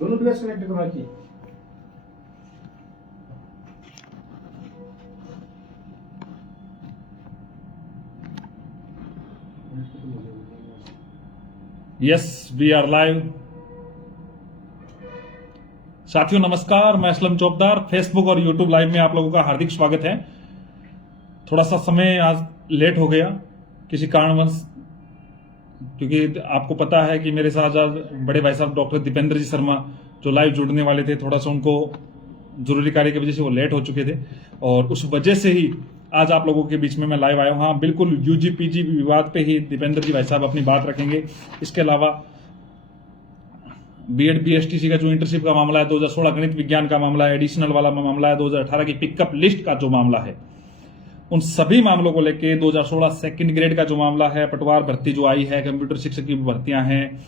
दोनों device connect करो आके। Yes, we are live. साथियों नमस्कार, मैं असलम चौकदार। फेसबुक और यूट्यूब लाइव में आप लोगों का हार्दिक स्वागत है। थोड़ा सा समय आज लेट हो गया किसी कारणवश, क्योंकि आपको पता है कि मेरे साथ आज बड़े भाई साहब डॉक्टर दीपेंद्र जी शर्मा जो लाइव जुड़ने वाले थे, थोड़ा सा उनको जरूरी कार्य की वजह से वो लेट हो चुके थे और उस वजह से ही आज आप लोगों के बीच में मैं लाइव आया हूं। हाँ, बिल्कुल यूजी पीजी विवाद पे ही दीपेंद्र जी भाई साहब अपनी बात रखेंगे। इसके अलावा बीएड बीएसटीसी का जो इंटर्नशिप का मामला है, 2016 गणित विज्ञान का मामला है, एडिशनल वाला मामला है, 2018 की पिकअप लिस्ट का जो मामला है, उन सभी मामलों को लेके 2016 सेकंड ग्रेड का जो मामला है, पटवार भर्ती जो आई है, कंप्यूटर शिक्षक की भर्तियां हैं,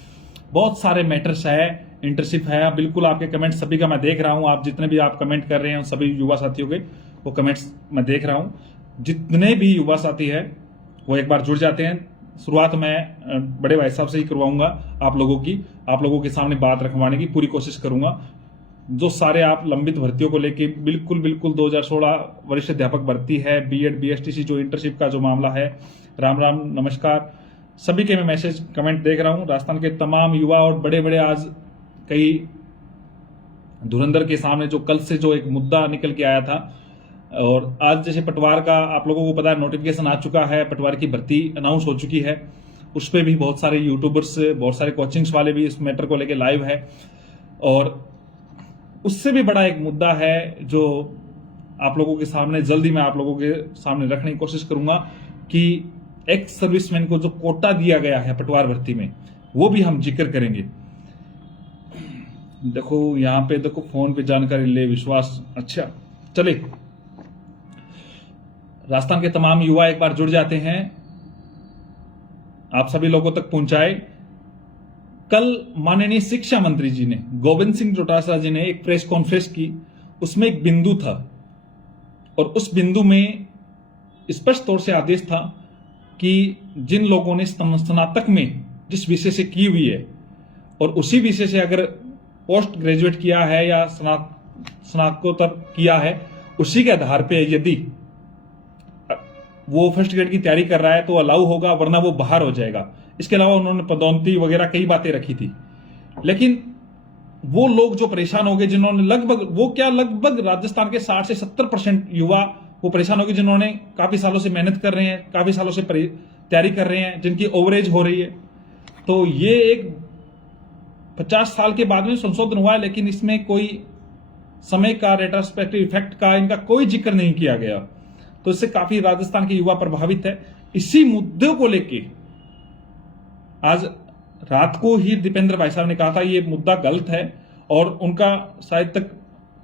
बहुत सारे मैटर्स है, इंटर्नशिप है। बिल्कुल आपके कमेंट सभी का मैं देख रहा हूं। आप जितने भी आप कमेंट कर रहे हैं सभी युवा साथियों के वो कमेंट्स मैं देख रहा हूं। जितने भी युवा साथी है वो एक बार जुड़ जाते हैं। शुरुआत मैं बड़े भाई साहब से ही करवाऊंगा। आप लोगों के सामने बात रखवाने की पूरी कोशिश करूंगा। जो सारे आप लंबित भर्तियों को लेके बिल्कुल 2016 वरिष्ठ अध्यापक भर्ती है, बीएड बीएसटीसी जो इंटर्नशिप का जो मामला है, राम राम नमस्कार, सभी के मैं मैसेज कमेंट देख रहा हूं। राजस्थान के तमाम युवा और बड़े बड़े आज कई धुरंधर के सामने जो कल से जो एक मुद्दा निकल के आया था, और आज जैसे पटवार का आप लोगों को पता है नोटिफिकेशन आ चुका है, पटवार की भर्ती अनाउंस हो चुकी है। उस पर भी बहुत सारे यूट्यूबर्स, बहुत सारे कोचिंग्स वाले भी इस मैटर को लेके लाइव है। और उससे भी बड़ा एक मुद्दा है जो आप लोगों के सामने जल्दी मैं आप लोगों के सामने रखने की कोशिश करूंगा कि एक्स सर्विसमैन को जो कोटा दिया गया है पटवार भर्ती में, वो भी हम जिक्र करेंगे। देखो यहां पे देखो फोन पे जानकारी ले विश्वास। अच्छा चले, राजस्थान के तमाम युवा एक बार जुड़ जाते हैं, आप सभी लोगों तक पहुंचाए। कल माननीय शिक्षा मंत्री जी ने, गोविंद सिंह चौटाला जी ने एक प्रेस कॉन्फ्रेंस की। उसमें एक बिंदु था और उस बिंदु में स्पष्ट तौर से आदेश था कि जिन लोगों ने स्नातक में जिस विषय से की हुई है और उसी विषय से अगर पोस्ट ग्रेजुएट किया है या स्नातकोत्तर किया है, उसी के आधार पे यदि वो फर्स्ट ग्रेड की तैयारी कर रहा है तो अलाउ होगा, वरना वो बाहर हो जाएगा। इसके अलावा उन्होंने पदोन्नति वगैरह कई बातें रखी थी। लेकिन वो लोग जो परेशान हो गए, जिन्होंने लगभग राजस्थान के 60 से 70% युवा वो परेशान हो गए, जिन्होंने काफी सालों से मेहनत कर रहे हैं, काफी सालों से तैयारी कर रहे हैं, जिनकी ओवरेज हो रही है। तो ये एक 50 साल के बाद में संशोधन हुआ है, लेकिन इसमें कोई समय का रेट्रोस्पेक्टिव इफेक्ट का इनका कोई जिक्र नहीं किया गया। तो इससे काफी राजस्थान के युवा प्रभावित है। इसी मुद्दे को लेके आज रात को ही दीपेंद्र भाई साहब ने कहा था ये मुद्दा गलत है, और उनका शायद तक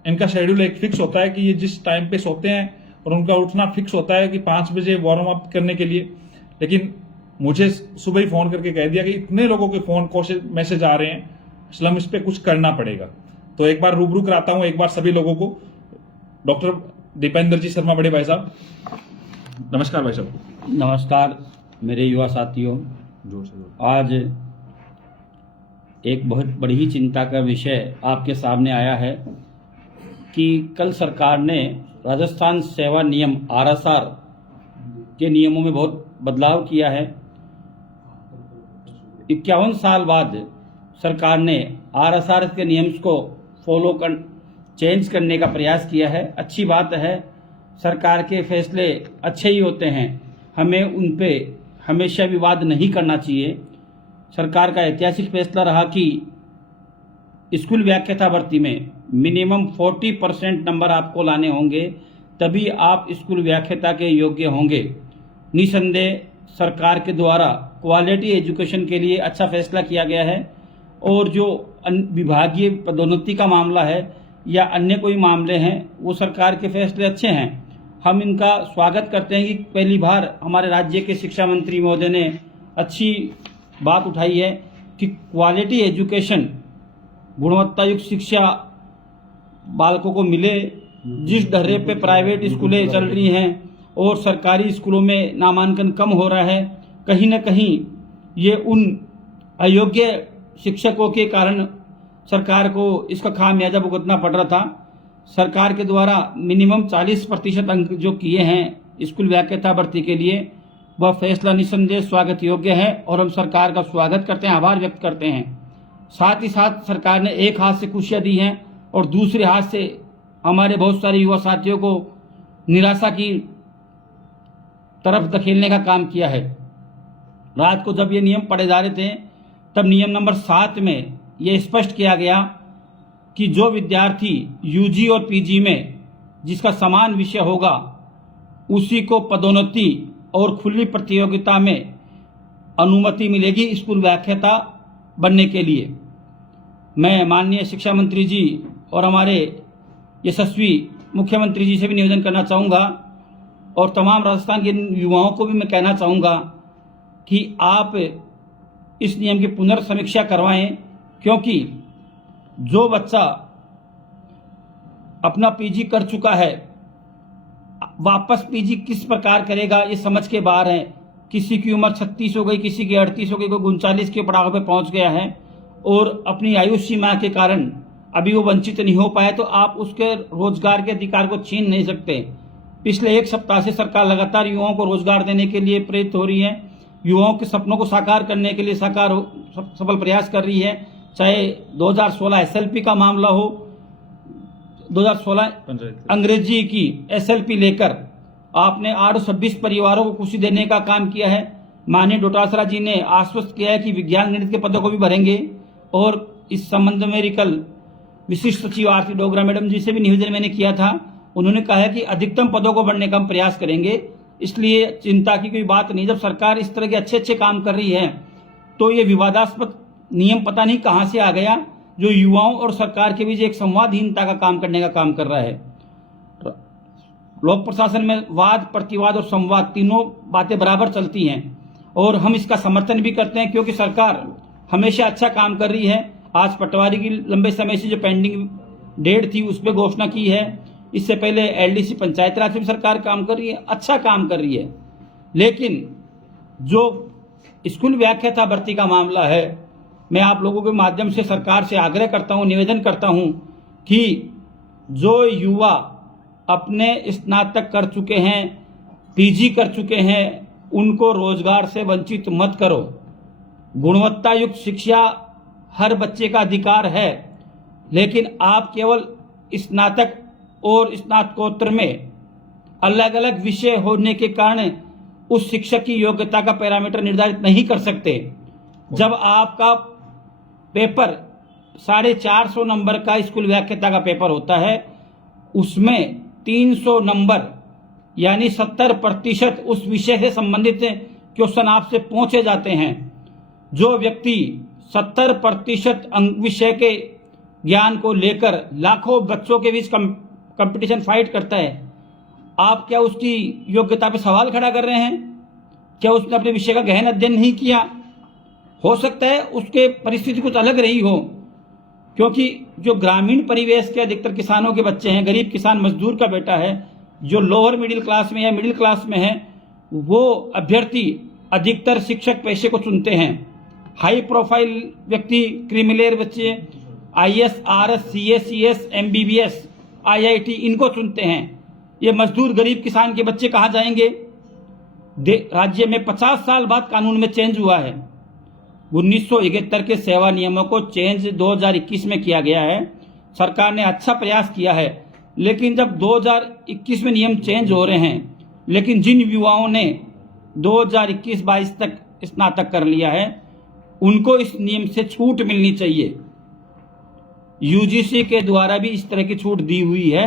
इनका शेड्यूल एक फिक्स होता है कि ये जिस टाइम पे सोते हैं और उनका उठना फिक्स होता है कि 5 बजे वार्म अप करने के लिए। लेकिन मुझे सुबह ही फोन करके कह दिया कि इतने लोगों के फोन मैसेज आ रहे हैं, इसलिए इस पे कुछ करना पड़ेगा। तो एक बार रूबरू कराता हूं एक बार सभी लोगों को। डॉक्टर दीपेंद्र जी शर्मा, बड़े भाई साहब नमस्कार। भाई साहब नमस्कार मेरे युवा साथियों। आज एक बहुत बड़ी चिंता का विषय आपके सामने आया है कि कल सरकार ने राजस्थान सेवा नियम आरएसआर के नियमों में बहुत बदलाव किया है। 51 साल बाद सरकार ने आरएसआर के नियम को चेंज करने का प्रयास किया है। अच्छी बात है, सरकार के फैसले अच्छे ही होते हैं, हमें उन पे हमेशा विवाद नहीं करना चाहिए। सरकार का ऐतिहासिक फैसला रहा कि स्कूल व्याख्याता भर्ती में मिनिमम 40% नंबर आपको लाने होंगे, तभी आप स्कूल व्याख्याता के योग्य होंगे। निसंदेह सरकार के द्वारा क्वालिटी एजुकेशन के लिए अच्छा फैसला किया गया है। और जो विभागीय पदोन्नति का मामला है या अन्य कोई मामले हैं, वो सरकार के फैसले अच्छे हैं, हम इनका स्वागत करते हैं कि पहली बार हमारे राज्य के शिक्षा मंत्री महोदय ने अच्छी बात उठाई है कि क्वालिटी एजुकेशन, गुणवत्ता युक्त शिक्षा बालकों को मिले। जिस ढर्रे पे प्राइवेट स्कूलें चल रही हैं और सरकारी स्कूलों में नामांकन कम हो रहा है, कहीं न कहीं ये उन अयोग्य शिक्षकों के कारण सरकार को इसका खामियाजा भुगतना पड़ रहा था। सरकार के द्वारा मिनिमम 40% अंक जो किए हैं स्कूल व्याख्याता भर्ती के लिए, वह फैसला निस्संदेह स्वागत योग्य है और हम सरकार का स्वागत करते हैं, आभार व्यक्त करते हैं। साथ ही साथ सरकार ने एक हाथ से खुशियां दी हैं और दूसरे हाथ से हमारे बहुत सारे युवा साथियों को निराशा की तरफ धकेलने का काम किया है। रात को जब ये नियम पढ़े जा रहे थे तब नियम नंबर 7 में ये स्पष्ट किया गया कि जो विद्यार्थी यूजी और पीजी में जिसका समान विषय होगा उसी को पदोन्नति और खुली प्रतियोगिता में अनुमति मिलेगी स्कूल व्याख्याता बनने के लिए। मैं माननीय शिक्षा मंत्री जी और हमारे यशस्वी मुख्यमंत्री जी से भी निवेदन करना चाहूँगा और तमाम राजस्थान के युवाओं को भी मैं कहना चाहूँगा कि आप इस नियम की पुनर्समीक्षा करवाएं, क्योंकि जो बच्चा अपना पीजी कर चुका है वापस पीजी किस प्रकार करेगा ये समझ के बाहर है। किसी की उम्र 36 हो गई, किसी की 38 हो गई, कोई 39 के पड़ाव पे पहुंच गया है और अपनी आयु सीमा के कारण अभी वो वंचित नहीं हो पाया, तो आप उसके रोजगार के अधिकार को छीन नहीं सकते। पिछले एक सप्ताह से सरकार लगातार युवाओं को रोजगार देने के लिए प्रेरित हो रही है, युवाओं के सपनों को साकार करने के लिए सफल प्रयास कर रही है। चाहे 2016 एसएलपी का मामला हो, 2016 अंग्रेजी की एसएलपी लेकर आपने 826 परिवारों को खुशी देने का काम किया है। माननीय डोटासरा जी ने आश्वस्त किया है कि विज्ञान गणित के पदों को भी भरेंगे और इस संबंध में कल विशिष्ट सचिव आरती डोगरा मैडम जी से भी निवेदन मैंने किया था। उन्होंने कहा है कि अधिकतम पदों को भरने का हम प्रयास करेंगे, इसलिए चिंता की कोई बात नहीं। जब सरकार इस तरह के अच्छे अच्छे काम कर रही है तो ये विवादास्पद नियम पता नहीं कहां से आ गया, जो युवाओं और सरकार के बीच एक संवादहीनता का काम करने का काम कर रहा है। लोक प्रशासन में वाद प्रतिवाद और संवाद तीनों बातें बराबर चलती हैं और हम इसका समर्थन भी करते हैं, क्योंकि सरकार हमेशा अच्छा काम कर रही है। आज पटवारी की लंबे समय से जो पेंडिंग डेट थी उस पर घोषणा की है। इससे पहले एलडीसी पंचायत राज में सरकार काम कर रही है, अच्छा काम कर रही है। लेकिन जो स्कूल व्याख्याता भर्ती का मामला है, मैं आप लोगों के माध्यम से सरकार से आग्रह करता हूं, निवेदन करता हूं कि जो युवा अपने स्नातक कर चुके हैं, पीजी कर चुके हैं, उनको रोजगार से वंचित मत करो। गुणवत्ता युक्त शिक्षा हर बच्चे का अधिकार है, लेकिन आप केवल स्नातक और स्नातकोत्तर में अलग अलग विषय होने के कारण उस शिक्षक की योग्यता का पैरामीटर निर्धारित नहीं कर सकते। जब आपका पेपर 450 नंबर का स्कूल व्याख्याता का पेपर होता है, उसमें 300 नंबर यानी 70% उस विषय से संबंधित क्वेश्चन आपसे पूछे जाते हैं। जो व्यक्ति 70% विषय के ज्ञान को लेकर लाखों बच्चों के बीच कंपटीशन फाइट करता है, आप क्या उसकी योग्यता पे सवाल खड़ा कर रहे हैं? क्या उसने अपने विषय का गहन अध्ययन नहीं किया? हो सकता है उसके परिस्थिति कुछ अलग रही हो, क्योंकि जो ग्रामीण परिवेश के अधिकतर किसानों के बच्चे हैं, गरीब किसान मजदूर का बेटा है, जो लोअर मिडिल क्लास में या मिडिल क्लास में है, वो अभ्यर्थी अधिकतर शिक्षक पेशे को चुनते हैं। हाई प्रोफाइल व्यक्ति, क्रिमिनल बच्चे IAS, RS, CS, CS, MBBS, IIT इनको चुनते हैं। ये मजदूर गरीब किसान के बच्चे कहाँ जाएंगे? राज्य में 50 साल बाद कानून में चेंज हुआ है। 1971 के सेवा नियमों को चेंज 2021 में किया गया है। सरकार ने अच्छा प्रयास किया है, लेकिन जब 2021 में नियम चेंज हो रहे हैं, लेकिन जिन युवाओं ने 2021-22 तक स्नातक कर लिया है, उनको इस नियम से छूट मिलनी चाहिए। यूजीसी के द्वारा भी इस तरह की छूट दी हुई है।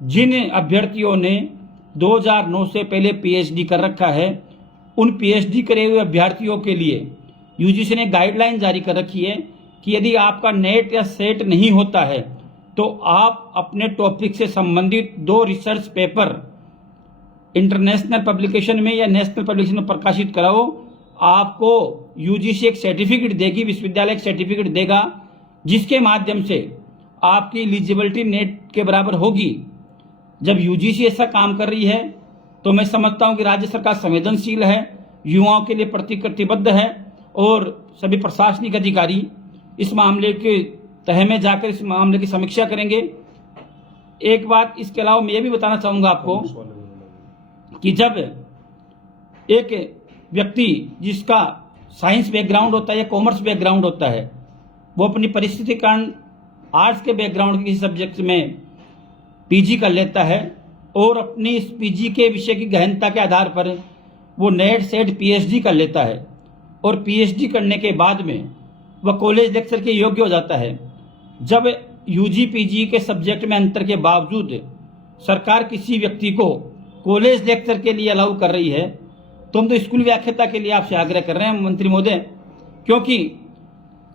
जिन अभ्यर्थियों ने 2009 से पहले पीएचडी कर रखा है, उन पीएचडी करे हुए अभ्यर्थियों के लिए यूजीसी ने गाइडलाइन जारी कर रखी है कि यदि आपका नेट या सेट नहीं होता है तो आप अपने टॉपिक से संबंधित 2 रिसर्च पेपर इंटरनेशनल पब्लिकेशन में या नेशनल पब्लिकेशन में प्रकाशित कराओ। आपको यूजीसी एक सर्टिफिकेट देगी, विश्वविद्यालय एक सर्टिफिकेट देगा, जिसके माध्यम से आपकी एलिजिबिलिटी नेट के बराबर होगी। जब यूजीसी ऐसा काम कर रही है तो मैं समझता हूं कि राज्य सरकार संवेदनशील है, युवाओं के लिए प्रतिबद्ध है और सभी प्रशासनिक अधिकारी इस मामले के तह में जाकर इस मामले की समीक्षा करेंगे। एक बात इसके अलावा मैं ये भी बताना चाहूँगा आपको कि जब एक व्यक्ति जिसका साइंस बैकग्राउंड होता है या कॉमर्स बैकग्राउंड होता है, वो अपनी परिस्थिति के कारण आर्ट्स के बैकग्राउंड के किसी सब्जेक्ट में पीजी कर लेता है और अपनी इस पीजी के विषय की गहनता के आधार पर वो नेट सेट पीएचडी कर लेता है और पीएचडी करने के बाद में वह कॉलेज लेक्चर के योग्य हो जाता है। जब यूजी पीजी के सब्जेक्ट में अंतर के बावजूद सरकार किसी व्यक्ति को कॉलेज लेक्चर के लिए अलाउ कर रही है, तो हम तो स्कूल व्याख्याता के लिए आपसे आग्रह कर रहे हैं मंत्री महोदय, क्योंकि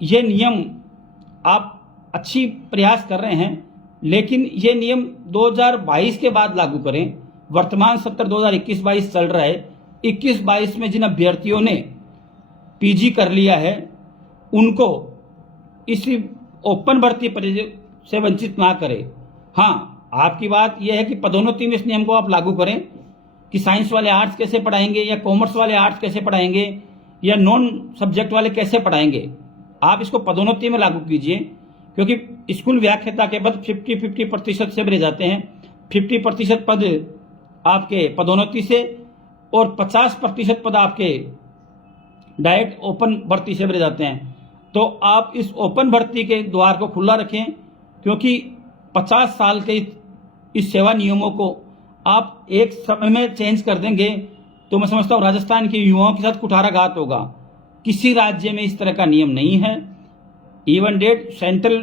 ये नियम आप अच्छी प्रयास कर रहे हैं, लेकिन ये नियम 2022 के बाद लागू करें। वर्तमान सत्र 2021-22 चल रहा है, 21-22 में जिन अभ्यर्थियों ने पीजी कर लिया है उनको इस ओपन भर्ती से वंचित ना करें। हाँ, आपकी बात यह है कि पदोन्नति में इस नियम को आप लागू करें कि साइंस वाले आर्ट्स कैसे पढ़ाएंगे या कॉमर्स वाले आर्ट्स कैसे पढ़ाएंगे या नॉन सब्जेक्ट वाले कैसे पढ़ाएंगे। आप इसको पदोन्नति में लागू कीजिए, क्योंकि स्कूल व्याख्याता के पद 50-50% से भरे जाते हैं। 50% पद आपके पदोन्नति से और 50% पद आपके डायरेक्ट ओपन भर्ती से भरे जाते हैं। तो आप इस ओपन भर्ती के द्वार को खुला रखें, क्योंकि 50 साल के इस सेवा नियमों को आप एक समय में चेंज कर देंगे तो मैं समझता हूँ राजस्थान के युवाओं के साथ कुठाराघात होगा। किसी राज्य में इस तरह का नियम नहीं है। इवन डेट सेंट्रल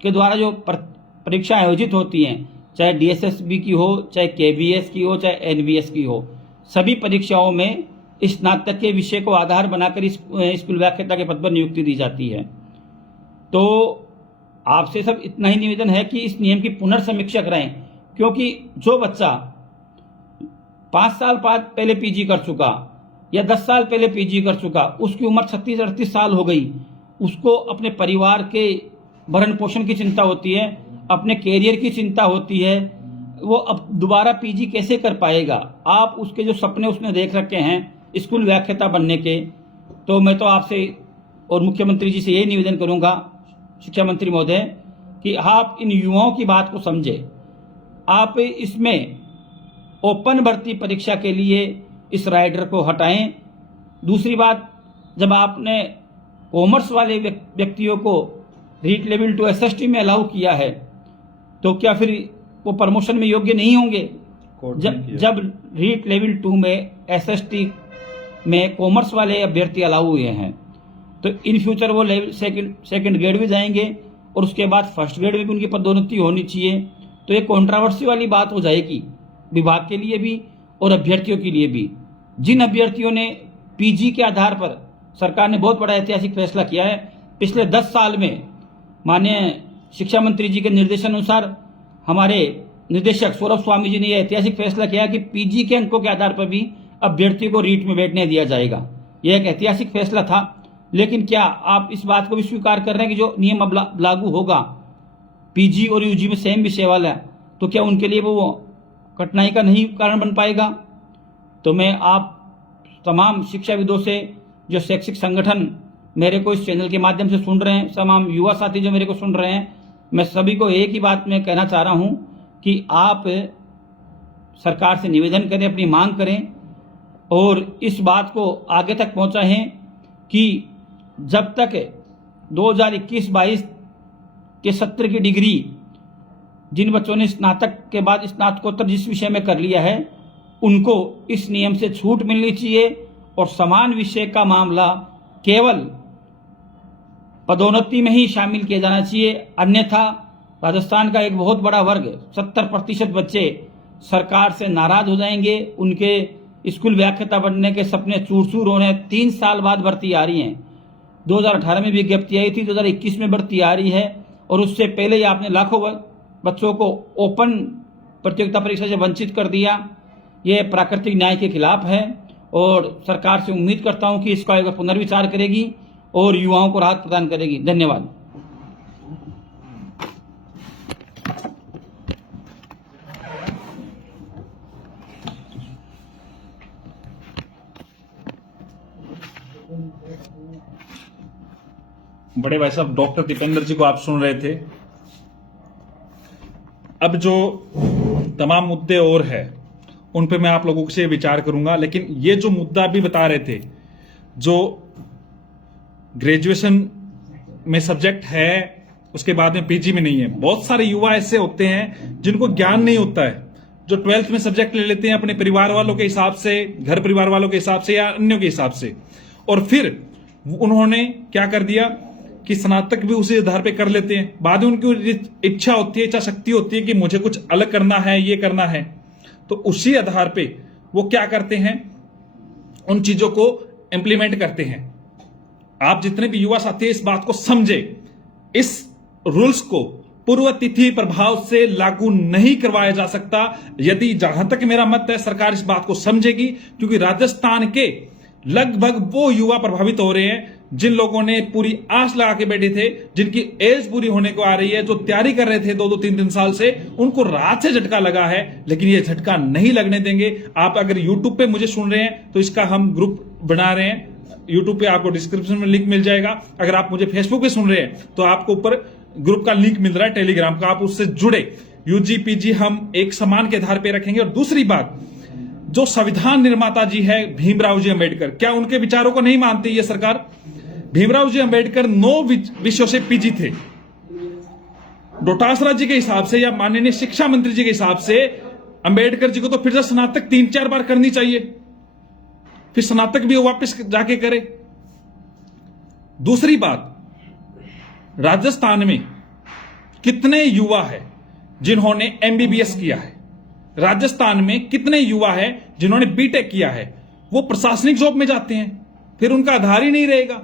के द्वारा जो परीक्षा आयोजित होती हैं, चाहे डीएसएसबी की हो, चाहे केबीएस की हो, चाहे एनबीएस की हो, सभी परीक्षाओं में स्नातक के विषय को आधार बनाकर स्कूल व्याख्याता के पद पर नियुक्ति दी जाती है। तो आपसे सब इतना ही निवेदन है कि इस नियम की पुनर्समीक्षा कराएं, क्योंकि जो बच्चा 5 साल पहले पीजी कर चुका या 10 साल पहले पीजी कर चुका, उसकी उम्र 36-38 साल हो गई, उसको अपने परिवार के भरण पोषण की चिंता होती है, अपने कैरियर की चिंता होती है, वो अब दोबारा पीजी कैसे कर पाएगा। आप उसके जो सपने उसने देख रखे हैं स्कूल व्याख्याता बनने के, तो मैं तो आपसे और मुख्यमंत्री जी से यही निवेदन करूंगा, शिक्षा मंत्री महोदय, कि आप इन युवाओं की बात को समझें। आप इसमें ओपन भर्ती परीक्षा के लिए इस राइडर को हटाएं। दूसरी बात, जब आपने कॉमर्स वाले व्यक्तियों को रीट लेवल 2 एसएसटी में अलाउ किया है, तो क्या फिर वो प्रमोशन में योग्य नहीं होंगे? जब रीट लेवल 2 में एसएसटी में कॉमर्स वाले अभ्यर्थी अलाउ हुए हैं, तो इन फ्यूचर वो लेवल सेकंड ग्रेड भी जाएंगे और उसके बाद फर्स्ट ग्रेड में भी उनकी पदोन्नति होनी चाहिए। तो ये कंट्रोवर्सी वाली बात हो जाएगी विभाग के लिए भी और अभ्यर्थियों के लिए भी। जिन अभ्यर्थियों ने पीजी के आधार पर, सरकार ने बहुत बड़ा ऐतिहासिक फैसला किया है पिछले 10 साल में, माननीय शिक्षा मंत्री जी के निर्देशानुसार हमारे निदेशक सौरभ स्वामी जी ने यह ऐतिहासिक फैसला किया कि पीजी के अंकों के आधार पर भी अभ्यर्थियों को रीट में बैठने दिया जाएगा। यह एक ऐतिहासिक फैसला था, लेकिन क्या आप इस बात को भी स्वीकार कर रहे हैं कि जो नियम अब लागू होगा पीजी और यूजी में सेम विषय वाला है, तो क्या उनके लिए वो कठिनाई का नहीं कारण बन पाएगा? तो मैं आप तमाम शिक्षाविदों से, जो शैक्षिक संगठन मेरे को इस चैनल के माध्यम से सुन रहे हैं, तमाम युवा साथी जो मेरे को सुन रहे हैं, मैं सभी को एक ही बात मैं कहना चाह रहा हूं कि आप सरकार से निवेदन करें, अपनी मांग करें और इस बात को आगे तक पहुंचाएं कि जब तक 2021-22 के सत्र की डिग्री जिन बच्चों ने स्नातक के बाद स्नातकोत्तर जिस विषय में कर लिया है, उनको इस नियम से छूट मिलनी चाहिए और समान विषय का मामला केवल पदोन्नति में ही शामिल किया जाना चाहिए। अन्यथा राजस्थान का एक बहुत बड़ा वर्ग 70% बच्चे सरकार से नाराज हो जाएंगे, उनके स्कूल व्याख्याता बनने के सपने चूर चूर होने। 3 साल बाद भर्ती आ रही है, 2018 में विज्ञप्ति आई थी, 2021 में भर्ती आ रही है और उससे पहले ही आपने लाखों बच्चों को ओपन प्रतियोगिता परीक्षा से वंचित कर दिया। यह प्राकृतिक न्याय के खिलाफ है और सरकार से उम्मीद करता हूं कि इसका एक पुनर्विचार करेगी और युवाओं को राहत प्रदान करेगी। धन्यवाद। बड़े भाई साहब डॉक्टर दीपेंद्र जी को आप सुन रहे थे। अब जो तमाम मुद्दे और है उन पे मैं आप लोगों से विचार करूंगा, लेकिन ये जो मुद्दा अभी बता रहे थे, जो ग्रेजुएशन में सब्जेक्ट है उसके बाद में पीजी में नहीं है। बहुत सारे युवा ऐसे होते हैं जिनको ज्ञान नहीं होता है, जो 12th में सब्जेक्ट ले लेते हैं अपने परिवार वालों के हिसाब से, घर परिवार वालों के हिसाब से या अन्यों के हिसाब से, और फिर उन्होंने क्या कर दिया कि स्नातक भी उसी आधार पे कर लेते हैं। बाद में उनकी इच्छा होती है, इच्छा शक्ति होती है कि मुझे कुछ अलग करना है, ये करना है, तो उसी आधार पे वो क्या करते हैं, उन चीजों को इंप्लीमेंट करते हैं। आप जितने भी युवा साथी इस बात को समझे, इस रूल्स को पूर्व तिथि प्रभाव से लागू नहीं करवाया जा सकता। यदि जहां तक मेरा मत है, सरकार इस बात को समझेगी, क्योंकि राजस्थान के लगभग वो युवा प्रभावित हो रहे हैं जिन लोगों ने पूरी आस लगा के बैठे थे, जिनकी एज पूरी होने को आ रही है, जो तैयारी कर रहे थे 2-3 साल से, उनको रात से झटका लगा है। लेकिन ये झटका नहीं लगने देंगे। आप अगर यूट्यूब पे मुझे सुन रहे हैं तो इसका हम ग्रुप बना रहे हैं, यूट्यूब पे आपको डिस्क्रिप्शन में लिंक मिल जाएगा। अगर आप मुझे फेसबुक पे सुन रहे हैं तो आपको ऊपर ग्रुप का लिंक मिल रहा है टेलीग्राम का, आप उससे जुड़े। यूजी पीजी हम एक समान के आधार पर रखेंगे। और दूसरी बात, जो संविधान निर्माता जी है भीमराव जी अंबेडकर, क्या उनके विचारों को नहीं मानती ये सरकार? भीमराव जी अंबेडकर 9 विषयों से पीजी थे। डोटासरा जी के हिसाब से या माननीय शिक्षा मंत्री जी के हिसाब से अंबेडकर जी को तो फिर से स्नातक 3-4 बार करनी चाहिए, फिर स्नातक भी वापस जाके करे। दूसरी बात, राजस्थान में कितने युवा है जिन्होंने एमबीबीएस किया है? राजस्थान में कितने युवा है जिन्होंने बीटेक किया है? वो प्रशासनिक जॉब में जाते हैं, फिर उनका आधार ही नहीं रहेगा।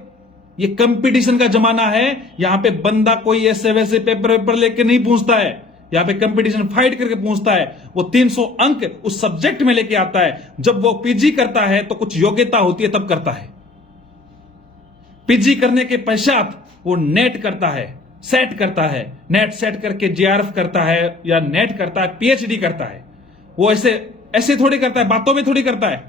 ये कंपटीशन का जमाना है। यहां पे बंदा कोई ऐसे वैसे पेपर लेके नहीं पूछता है, यहां पे कंपटीशन फाइट करके पूछता है। वो 300 अंक उस सब्जेक्ट में लेके आता है। जब वो पीजी करता है तो कुछ योग्यता होती है, तब करता है। पीजी करने के पश्चात वो नेट करता है, सेट करता है, नेट सेट करके जेआरएफ करता है या नेट करता है, पीएचडी करता है। वो ऐसे थोड़ी करता है, बातों में थोड़ी करता है।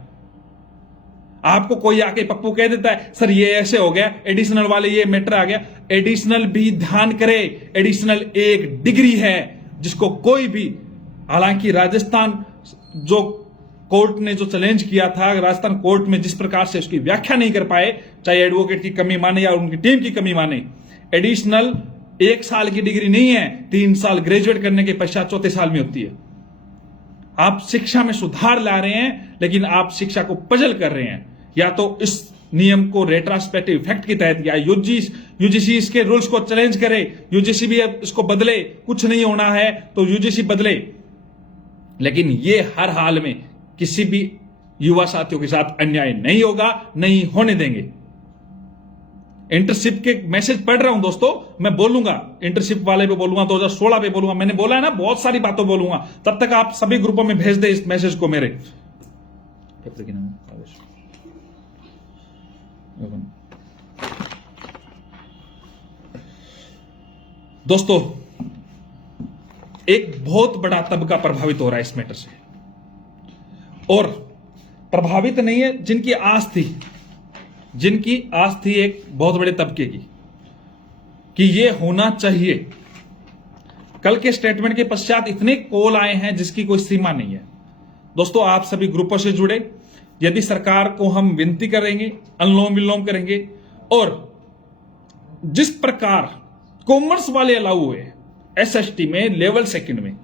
आपको कोई आके पप्पू कह देता है सर ये ऐसे हो गया, एडिशनल वाले ये मैटर आ गया। एडिशनल भी ध्यान करे, एडिशनल एक डिग्री है जिसको कोई भी, हालांकि राजस्थान जो कोर्ट ने जो चैलेंज किया था, राजस्थान कोर्ट में जिस प्रकार से उसकी व्याख्या नहीं कर पाए, चाहे एडवोकेट की कमी माने या उनकी टीम की कमी माने, एडिशनल 1 साल की डिग्री नहीं है, 3 साल ग्रेजुएट करने के पश्चात 4थे साल में होती है। आप शिक्षा में सुधार ला रहे हैं, लेकिन आप शिक्षा को पजल कर रहे हैं। या तो इस नियम को रेट्रोस्पेक्टिव इफेक्ट के तहत, या यूजीसी इसके रूल्स को चैलेंज करे, यूजीसी भी अब इसको बदले। कुछ नहीं होना है तो यूजीसी बदले, लेकिन ये हर हाल में किसी भी युवा साथियों के साथ अन्याय नहीं होगा, नहीं होने देंगे। इंटर्नशिप के मैसेज पढ़ रहा हूं दोस्तों, मैं बोलूंगा इंटर्नशिप वाले पे बोलूंगा, 2016 पे बोलूंगा, मैंने बोला है ना, बहुत सारी बातों बोलूंगा। तब तक आप सभी ग्रुपों में भेज दे इस मैसेज को मेरे। दोस्तों, एक बहुत बड़ा तबका प्रभावित हो रहा है इस मैटर से, और प्रभावित नहीं है जिनकी आस थी एक बहुत बड़े तबके की कि ये होना चाहिए। कल के स्टेटमेंट के पश्चात इतने कॉल आए हैं जिसकी कोई सीमा नहीं है। दोस्तों, आप सभी ग्रुपों से जुड़े। यदि सरकार को हम विनती करेंगे, अनुलोम विलोम करेंगे, और जिस प्रकार कॉमर्स वाले अलाउ हुए एसएसटी में लेवल 2 में,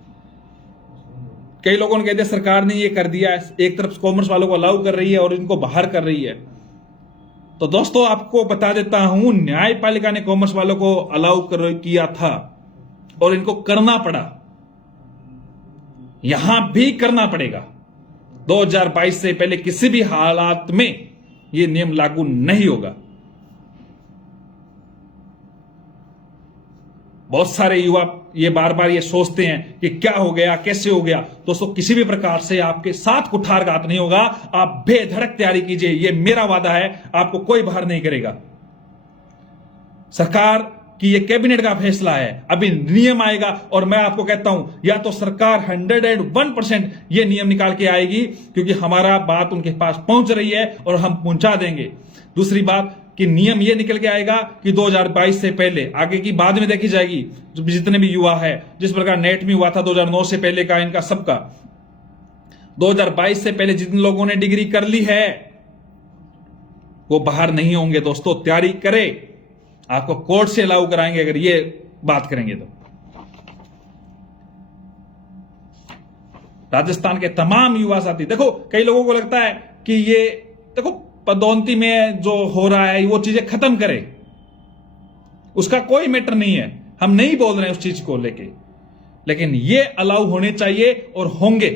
कई लोगों ने कह दिया सरकार ने ये कर दिया, एक तरफ कॉमर्स वालों को अलाउ कर रही है और इनको बाहर कर रही है। तो दोस्तों, आपको बता देता हूं, न्यायपालिका ने कॉमर्स वालों को अलाउ किया था और इनको करना पड़ा, यहां भी करना पड़ेगा। 2022 से पहले किसी भी हालात में यह नियम लागू नहीं होगा। बहुत सारे युवा ये बार बार ये सोचते हैं कि क्या हो गया, कैसे हो गया। दोस्तों, किसी भी प्रकार से आपके साथ कुठारघात नहीं होगा। आप बेधड़क तैयारी कीजिए, ये मेरा वादा है, आपको कोई बाहर नहीं करेगा। सरकार कि ये कैबिनेट का फैसला है, अभी नियम आएगा और मैं आपको कहता हूं या तो सरकार 101% ये नियम निकाल के आएगी, क्योंकि हमारा बात उनके पास पहुंच रही है और हम पहुंचा देंगे। दूसरी बात, कि नियम ये निकल के आएगा कि 2022 से पहले, आगे की बाद में देखी जाएगी, जो जितने भी युवा है, जिस प्रकार नेट में हुआ था 2009 से पहले का इनका सबका, 2022 से पहले जिन लोगों ने डिग्री कर ली है वो बाहर नहीं होंगे। दोस्तों तैयारी करें, आपको कोर्ट से अलाउ कराएंगे अगर ये बात करेंगे तो। राजस्थान के तमाम युवा साथी, देखो कई लोगों को लगता है कि ये देखो पदोन्नति में जो हो रहा है वो चीजें खत्म करे, उसका कोई मैटर नहीं है, हम नहीं बोल रहे हैं उस चीज को लेके, लेकिन ये अलाउ होने चाहिए और होंगे।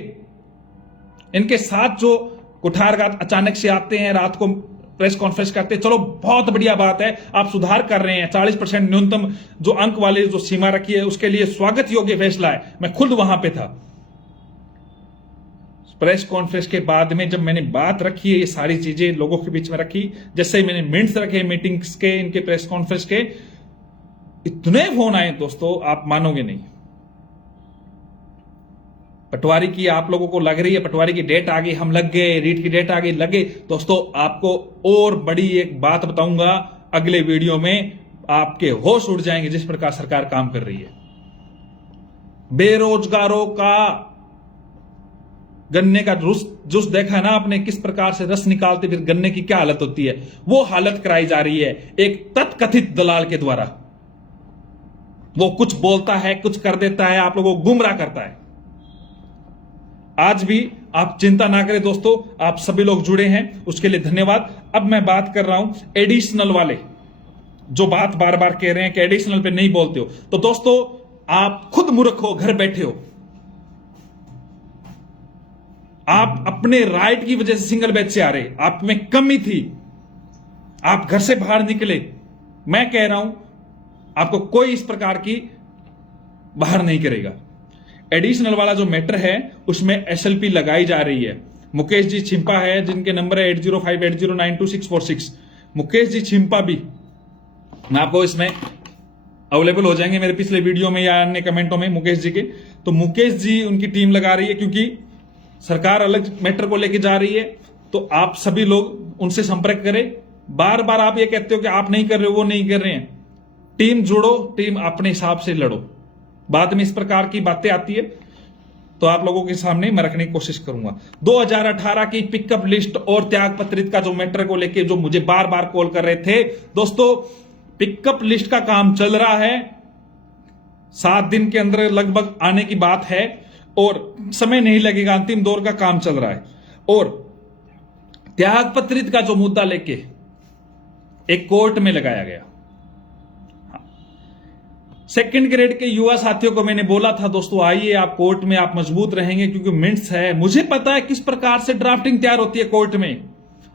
इनके साथ जो कुठारघात अचानक से आते हैं, रात को प्रेस कॉन्फ्रेंस करते हैं, चलो बहुत बढ़िया बात है, आप सुधार कर रहे हैं, 40% न्यूनतम जो अंक वाली जो सीमा रखी है उसके लिए स्वागत योग्य फैसला है। मैं खुद वहां पे था प्रेस कॉन्फ्रेंस के बाद में, जब मैंने बात रखी है, ये सारी चीजें लोगों के बीच में रखी, जैसे ही मैंने मिनट्स रखे मीटिंग्स के, इनके प्रेस कॉन्फ्रेंस के, इतने फोन आए दोस्तों आप मानोगे नहीं। पटवारी की आप लोगों को लग रही है पटवारी की डेट आ गई, हम लग गए, रीट की डेट आ गई, लगे। दोस्तों आपको और बड़ी एक बात बताऊंगा अगले वीडियो में, आपके होश उड़ जाएंगे जिस प्रकार सरकार काम कर रही है। बेरोजगारों का गन्ने का जूस देखा है ना आपने, किस प्रकार से रस निकालते फिर गन्ने की क्या हालत होती है, वो हालत कराई जा रही है एक तथकथित दलाल के द्वारा। वो कुछ बोलता है, कुछ कर देता है, आप लोगों को गुमराह करता है। आज भी आप चिंता ना करें दोस्तों, आप सभी लोग जुड़े हैं उसके लिए धन्यवाद। अब मैं बात कर रहा हूं एडिशनल वाले, जो बात बार बार कह रहे हैं कि एडिशनल पे नहीं बोलते हो, तो दोस्तों आप खुद मूर्ख हो, घर बैठे हो। आप अपने राइट की वजह से सिंगल बेंच से आ रहे, आप में कमी थी, आप घर से बाहर निकले। मैं कह रहा हूं आपको कोई इस प्रकार की बाहर नहीं करेगा। एडिशनल वाला जो मैटर है उसमें एसएलपी लगाई जा रही है। मुकेश जी छिंपा है जिनके नंबर है 8058092646। मुकेश जी छिंपा भी मैं आपको इसमें अवेलेबल हो जाएंगे मेरे पिछले वीडियो में या अन्य कमेंटों में मुकेश जी के। तो मुकेश जी उनकी टीम लगा रही है, क्योंकि सरकार अलग मैटर को लेके जा रही है, तो आप सभी लोग उनसे संपर्क करें। बार बार आप ये कहते हो कि आप नहीं कर रहे हो, वो नहीं कर रहे हैं, टीम जोड़ो, टीम अपने हिसाब से लड़ो। बाद में इस प्रकार की बातें आती है तो आप लोगों के सामने मैं रखने की कोशिश करूंगा। 2018 की पिकअप लिस्ट और त्याग पत्रित का जो मैटर को लेके जो मुझे बार बार कॉल कर रहे थे, दोस्तों पिकअप लिस्ट का काम चल रहा है, 7 दिन के अंदर लगभग आने की बात है और समय नहीं लगेगा, अंतिम दौर का काम चल रहा है। और त्याग पत्रित का जो मुद्दा लेके एक कोर्ट में लगाया गया, सेकंड ग्रेड के युवा साथियों को मैंने बोला था दोस्तों आइए आप कोर्ट में, आप मजबूत रहेंगे क्योंकि मिनट्स है। मुझे पता है किस प्रकार से ड्राफ्टिंग तैयार होती है कोर्ट में,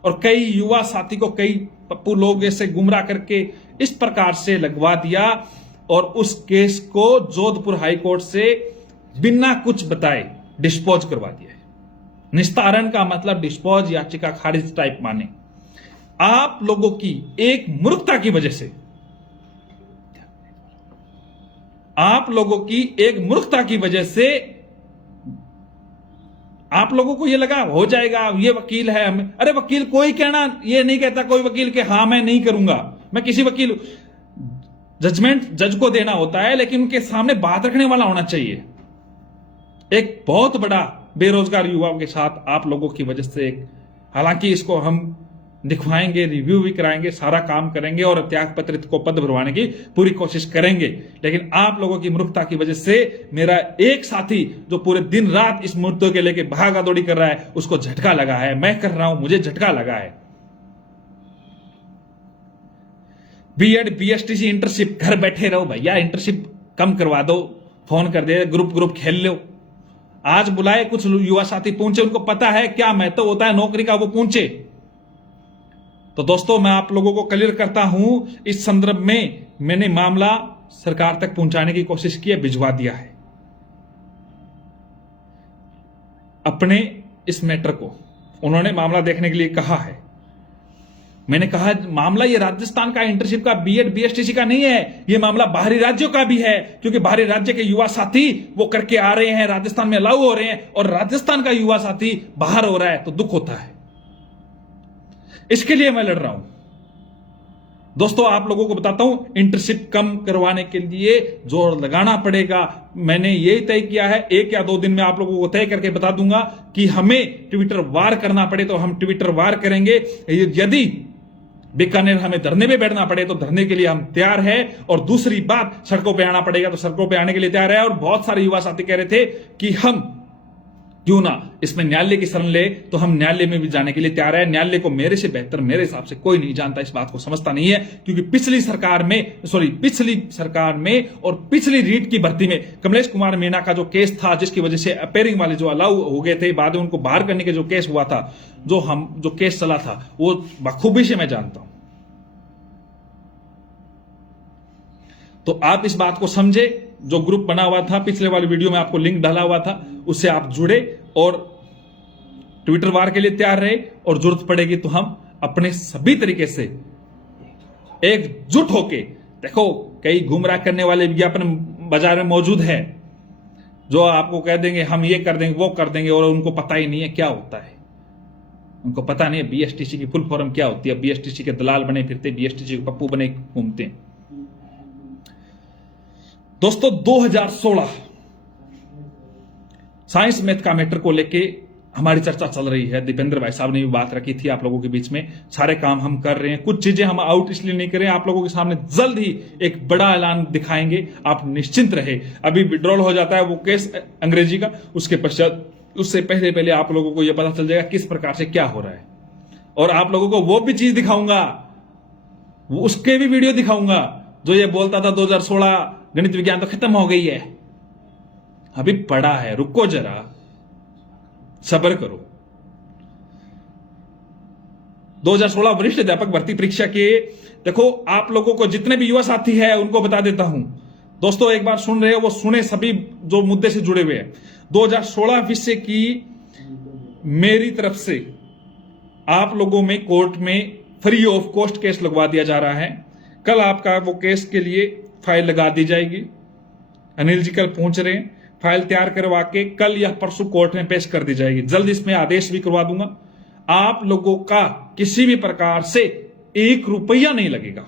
और कई युवा साथी को कई पप्पू लोग ऐसे गुमराह करके इस प्रकार से लगवा दिया और उस केस को जोधपुर हाई कोर्ट से बिना कुछ बताए डिस्पोज करवा दिया है। निस्तारण का मतलब डिस्पोज, याचिका खारिज टाइप माने। आप लोगों की एक मूर्खता की वजह से, आप लोगों की एक मूर्खता की वजह से आप लोगों को यह लगा हो जाएगा, ये वकील है। अरे वकील कोई कहना ये नहीं कहता कोई वकील के हाँ मैं नहीं करूंगा। मैं किसी वकील, जजमेंट जज को देना होता है, लेकिन उनके सामने बात रखने वाला होना चाहिए। एक बहुत बड़ा बेरोजगार युवाओं के साथ आप लोगों की वजह से, हालांकि इसको हम दिखवाएंगे, रिव्यू भी कराएंगे, सारा काम करेंगे और त्याग पत्रित को पद भरवाने की पूरी कोशिश करेंगे, लेकिन आप लोगों की मूर्खता की वजह से मेरा एक साथी जो पूरे दिन रात इस मुद्दे के लेके भागा दौड़ी कर रहा है उसको झटका लगा है। मैं कर रहा हूं, मुझे झटका लगा है। बीएड बीएसटीसी इंटर्नशिप, घर बैठे रहो भैया, इंटर्नशिप कम करवा दो, फोन कर दे, ग्रुप खेल लो। आज बुलाए कुछ युवा साथी पहुंचे, उनको पता है क्या महत्व होता है नौकरी का, वो पहुंचे। तो दोस्तों मैं आप लोगों को क्लियर करता हूं, इस संदर्भ में मैंने मामला सरकार तक पहुंचाने की कोशिश की है, भिजवा दिया है अपने इस मैटर को। उन्होंने मामला देखने के लिए कहा है। मैंने कहा मामला ये राजस्थान का इंटर्नशिप का, बीएड बीएसटीसी का नहीं है, ये मामला बाहरी राज्यों का भी है, क्योंकि बाहरी राज्य के युवा साथी वो करके आ रहे हैं, राजस्थान में अलाउ हो रहे हैं, और राजस्थान का युवा साथी बाहर हो रहा है, तो दुख होता है। इसके लिए मैं लड़ रहा हूं। दोस्तों आप लोगों को बताता हूं, इंटर्नशिप कम करवाने के लिए जोर लगाना पड़ेगा। मैंने यही तय किया है, 1 या 2 दिन में आप लोगों को तय करके बता दूंगा कि हमें ट्विटर वार करना पड़े तो हम ट्विटर वार करेंगे। यदि बीकानेर हमें धरने पे बैठना पड़े तो धरने के लिए हम तैयार है। और दूसरी बात, सड़कों पे आना पड़ेगा तो सड़कों पे आने के लिए तैयार है। और बहुत सारे युवा साथी कह रहे थे कि हम क्यों ना इसमें न्यायालय की शरण ले, तो हम न्यायालय में भी जाने के लिए तैयार है। न्यायालय को मेरे से बेहतर मेरे हिसाब से कोई नहीं जानता, इस बात को समझता नहीं है। क्योंकि पिछली सरकार में और पिछली रीट की भर्ती में कमलेश कुमार मीणा का जो केस था, जिसकी वजह से अपेयरिंग वाले जो अलाउ हो गए थे, बाद में उनको बाहर करने के जो केस हुआ था, जो केस चला था, वो बखूबी से मैं जानता हूं। तो आप इस बात को समझे। जो ग्रुप बना हुआ था, पिछले वाली वीडियो में आपको लिंक डाला हुआ था, उससे आप जुड़े और ट्विटर वार के लिए तैयार रहे। और जरूरत पड़ेगी तो हम अपने सभी तरीके से एकजुट होके, देखो कई गुमराह करने वाले विज्ञापन बाजार में मौजूद है, जो आपको कह देंगे हम ये कर देंगे वो कर देंगे, और उनको पता ही नहीं है क्या होता है। उनको पता नहीं है बीएसटीसी की फुल फॉर्म क्या होती है। बीएसटीसी के दलाल बने फिरते, बीएसटीसी के पप्पू बने घूमते हैं। दोस्तों 2016 साइंस मैथ का मैटर को लेके हमारी चर्चा चल रही है। दीपेंद्र भाई साहब ने भी बात रखी थी आप लोगों के बीच में। सारे काम हम कर रहे हैं, कुछ चीजें हम आउट इसलिए नहीं कर रहे हैं, आप लोगों के सामने जल्द ही एक बड़ा ऐलान दिखाएंगे, आप निश्चिंत रहे। अभी विड्रॉल हो जाता है वो केस अंग्रेजी का, उसके पश्चात उससे पहले आप लोगों को यह पता चल जाएगा किस प्रकार से क्या हो रहा है। और आप लोगों को वो भी चीज दिखाऊंगा, उसके भी वीडियो दिखाऊंगा, जो ये बोलता था 2016 गणित विज्ञान तो खत्म हो गई है, अभी पड़ा है, रुको जरा, सब्र करो। 2016 वरिष्ठ अध्यापक भर्ती परीक्षा के, देखो आप लोगों को जितने भी युवा साथी है उनको बता देता हूं। दोस्तों एक बार सुन रहे हो वो सुने, सभी जो मुद्दे से जुड़े हुए हैं। 2016 विषय की मेरी तरफ से आप लोगों में कोर्ट में फ्री ऑफ कॉस्ट केस लगवा दिया जा रहा है। कल आपका वो केस के लिए फाइल लगा दी जाएगी। अनिल जी कल पहुंच रहे हैं, फाइल तैयार करवा के कल या परसों कोर्ट में पेश कर दी जाएगी। जल्द इसमें आदेश भी करवा दूंगा। आप लोगों का किसी भी प्रकार से 1 रुपया नहीं लगेगा।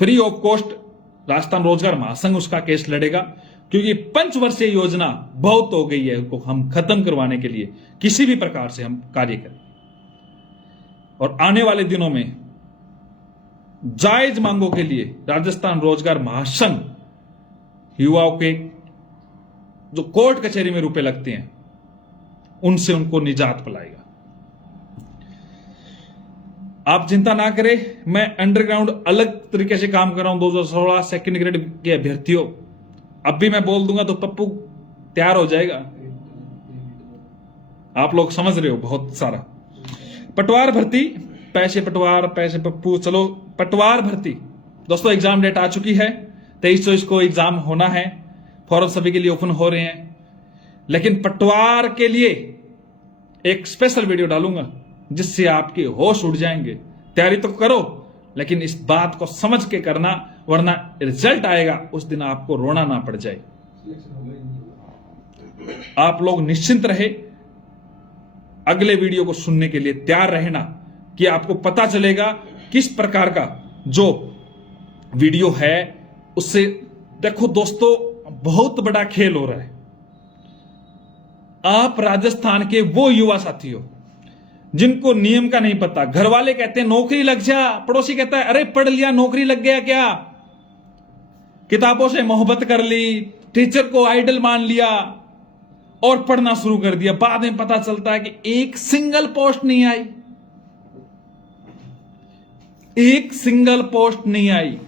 फ्री ऑफ कॉस्ट राजस्थान रोजगार महासंघ उसका केस लड़ेगा, क्योंकि 5 वर्षीय योजना बहुत हो गई है, उसको हम खत्म करवाने के लिए किसी भी प्रकार से हम कार्य करें। और आने वाले दिनों में जायज मांगों के लिए राजस्थान रोजगार महासंघ युवाओं के जो कोर्ट कचहरी में रुपए लगते हैं उनसे उनको निजात पिलाएगा। आप चिंता ना करें, मैं अंडरग्राउंड अलग तरीके से काम कर रहा हूं। 2016 सेकंड ग्रेड के अभ्यर्थियों, अब भी मैं बोल दूंगा तो पप्पू तैयार हो जाएगा। आप लोग समझ रहे हो बहुत सारा। पटवार भर्ती, पैसे पटवार पैसे पप्पू, चलो पटवार भर्ती दोस्तों एग्जाम डेट आ चुकी है। 23-24 को एग्जाम होना है, फॉर्म सभी के लिए ओपन हो रहे हैं। लेकिन पटवार के लिए एक स्पेशल वीडियो डालूंगा जिससे आपके होश उड़ जाएंगे। तैयारी तो करो, लेकिन इस बात को समझ के करना, वरना रिजल्ट आएगा उस दिन आपको रोना ना पड़ जाए। आप लोग निश्चिंत रहे, अगले वीडियो को सुनने के लिए तैयार रहना कि आपको पता चलेगा किस प्रकार का जो वीडियो है उससे। देखो दोस्तों बहुत बड़ा खेल हो रहा है। आप राजस्थान के वो युवा साथी हो जिनको नियम का नहीं पता। घर वाले कहते हैं नौकरी लग जा, पड़ोसी कहता है अरे पढ़ लिया नौकरी लग गया क्या, किताबों से मोहब्बत कर ली, टीचर को आइडल मान लिया और पढ़ना शुरू कर दिया। बाद में पता चलता है कि एक सिंगल पोस्ट नहीं आई, एक सिंगल पोस्ट नहीं आई।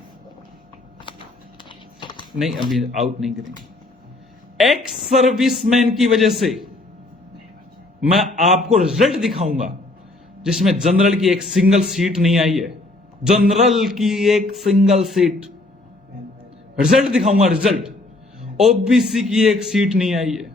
नहीं अभी आउट नहीं करेंगे। एक्स सर्विसमैन की वजह से मैं आपको रिजल्ट दिखाऊंगा जिसमें जनरल की एक सिंगल सीट नहीं आई है। जनरल की एक सिंगल सीट रिजल्ट दिखाऊंगा। रिजल्ट ओबीसी की एक सीट नहीं आई है,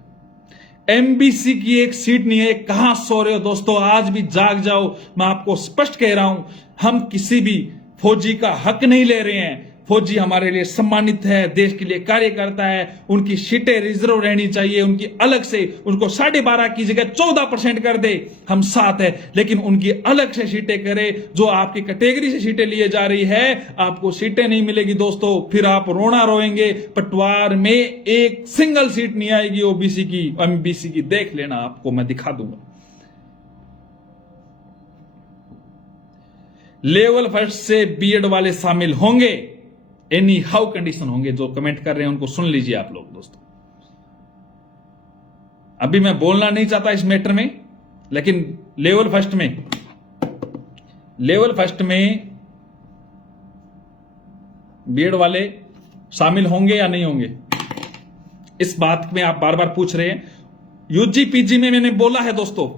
एमबीसी की एक सीट नहीं है। कहां सो रहे हो दोस्तों, आज भी जाग जाओ। मैं आपको स्पष्ट कह रहा हूं, हम किसी भी फौजी का हक नहीं ले रहे हैं। फौजी हमारे लिए सम्मानित है, देश के लिए कार्य करता है, उनकी सीटें रिजर्व रहनी चाहिए, उनकी अलग से उनको 12.5 की जगह 14% कर दे, हम साथ है। लेकिन उनकी अलग से सीटें करे, जो आपकी कैटेगरी से सीटें लिए जा रही है, आपको सीटें नहीं मिलेगी दोस्तों, फिर आप रोना रोएंगे। पटवार में एक सिंगल सीट नहीं आएगी ओबीसी की, एमबीसी की, देख लेना, आपको मैं दिखा दूंगा। लेवल फर्स्ट से बीएड वाले शामिल होंगे, एनी हाउ कंडीशन होंगे। जो कमेंट कर रहे हैं उनको सुन लीजिए आप लोग दोस्तों। अभी मैं बोलना नहीं चाहता इस मैटर में, लेकिन लेवल फर्स्ट में बीएड वाले शामिल होंगे या नहीं होंगे, इस बात में आप बार बार पूछ रहे हैं। यूजी पीजी में मैंने बोला है दोस्तों,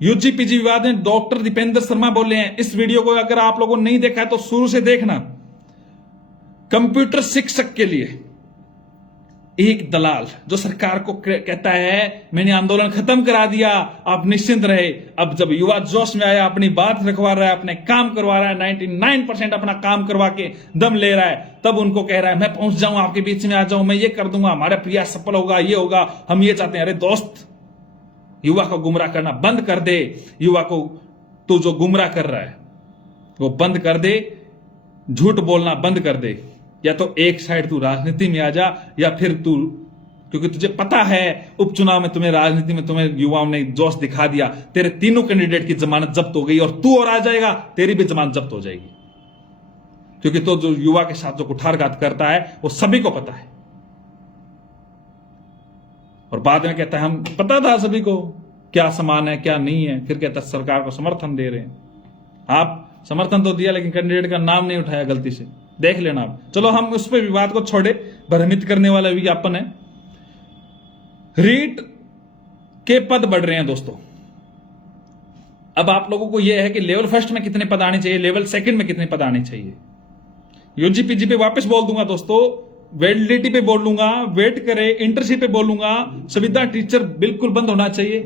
यूजी पीजी विवाद में डॉक्टर दीपेंद्र शर्मा बोले हैं। इस वीडियो को अगर आप लोगों ने नहीं देखा है तो शुरू से देखना। कंप्यूटर शिक्षक के लिए एक दलाल जो सरकार को कहता है मैंने आंदोलन खत्म करा दिया, आप निश्चिंत रहे, अब जब युवा जोश में आया अपनी बात रखवा रहा है, अपने काम करवा रहा है, 99% अपना काम करवा के दम ले रहा है, तब उनको कह रहा है मैं पहुंच जाऊं, आपके बीच में आ जाऊं, मैं ये कर दूंगा, हमारा प्रयास सफल होगा, ये होगा, हम ये चाहते हैं। अरे दोस्त, युवा को गुमराह करना बंद कर दे। युवा को तू जो गुमराह कर रहा है वो बंद कर दे, झूठ बोलना बंद कर दे। या तो एक साइड तू राजनीति में आ जा, या फिर तू, क्योंकि तुझे पता है उपचुनाव में तुम्हें राजनीति में तुम्हें युवाओं ने जोश दिखा दिया, तेरे तीनों कैंडिडेट की जमानत जब्त हो गई और तू और आ जाएगा, तेरी भी जमानत जब्त हो जाएगी। क्योंकि तो जो युवा के साथ जो कुठारघात करता है वो सभी को पता है। और बाद में कहता है हम पता था सभी को क्या समान है क्या नहीं है, फिर कहता है सरकार को समर्थन दे रहे हैं। आप समर्थन तो दिया लेकिन कैंडिडेट का नाम नहीं उठाया गलती से, देख लेना आप। चलो हम उस पर विवाद को छोड़े, भ्रमित करने वाला विज्ञापन है। रीट के पद बढ़ रहे हैं दोस्तों। अब आप लोगों को यह है कि लेवल फर्स्ट में कितने पद आने चाहिए, लेवल सेकंड में कितने पद आने चाहिए। यूजीपीजी पे वापस बोल दूंगा दोस्तों, वैलिडिटी पे बोल लूंगा, वेट करे, इंटर्नशिप पे बोलूंगा, संविदा टीचर बिल्कुल बंद होना चाहिए।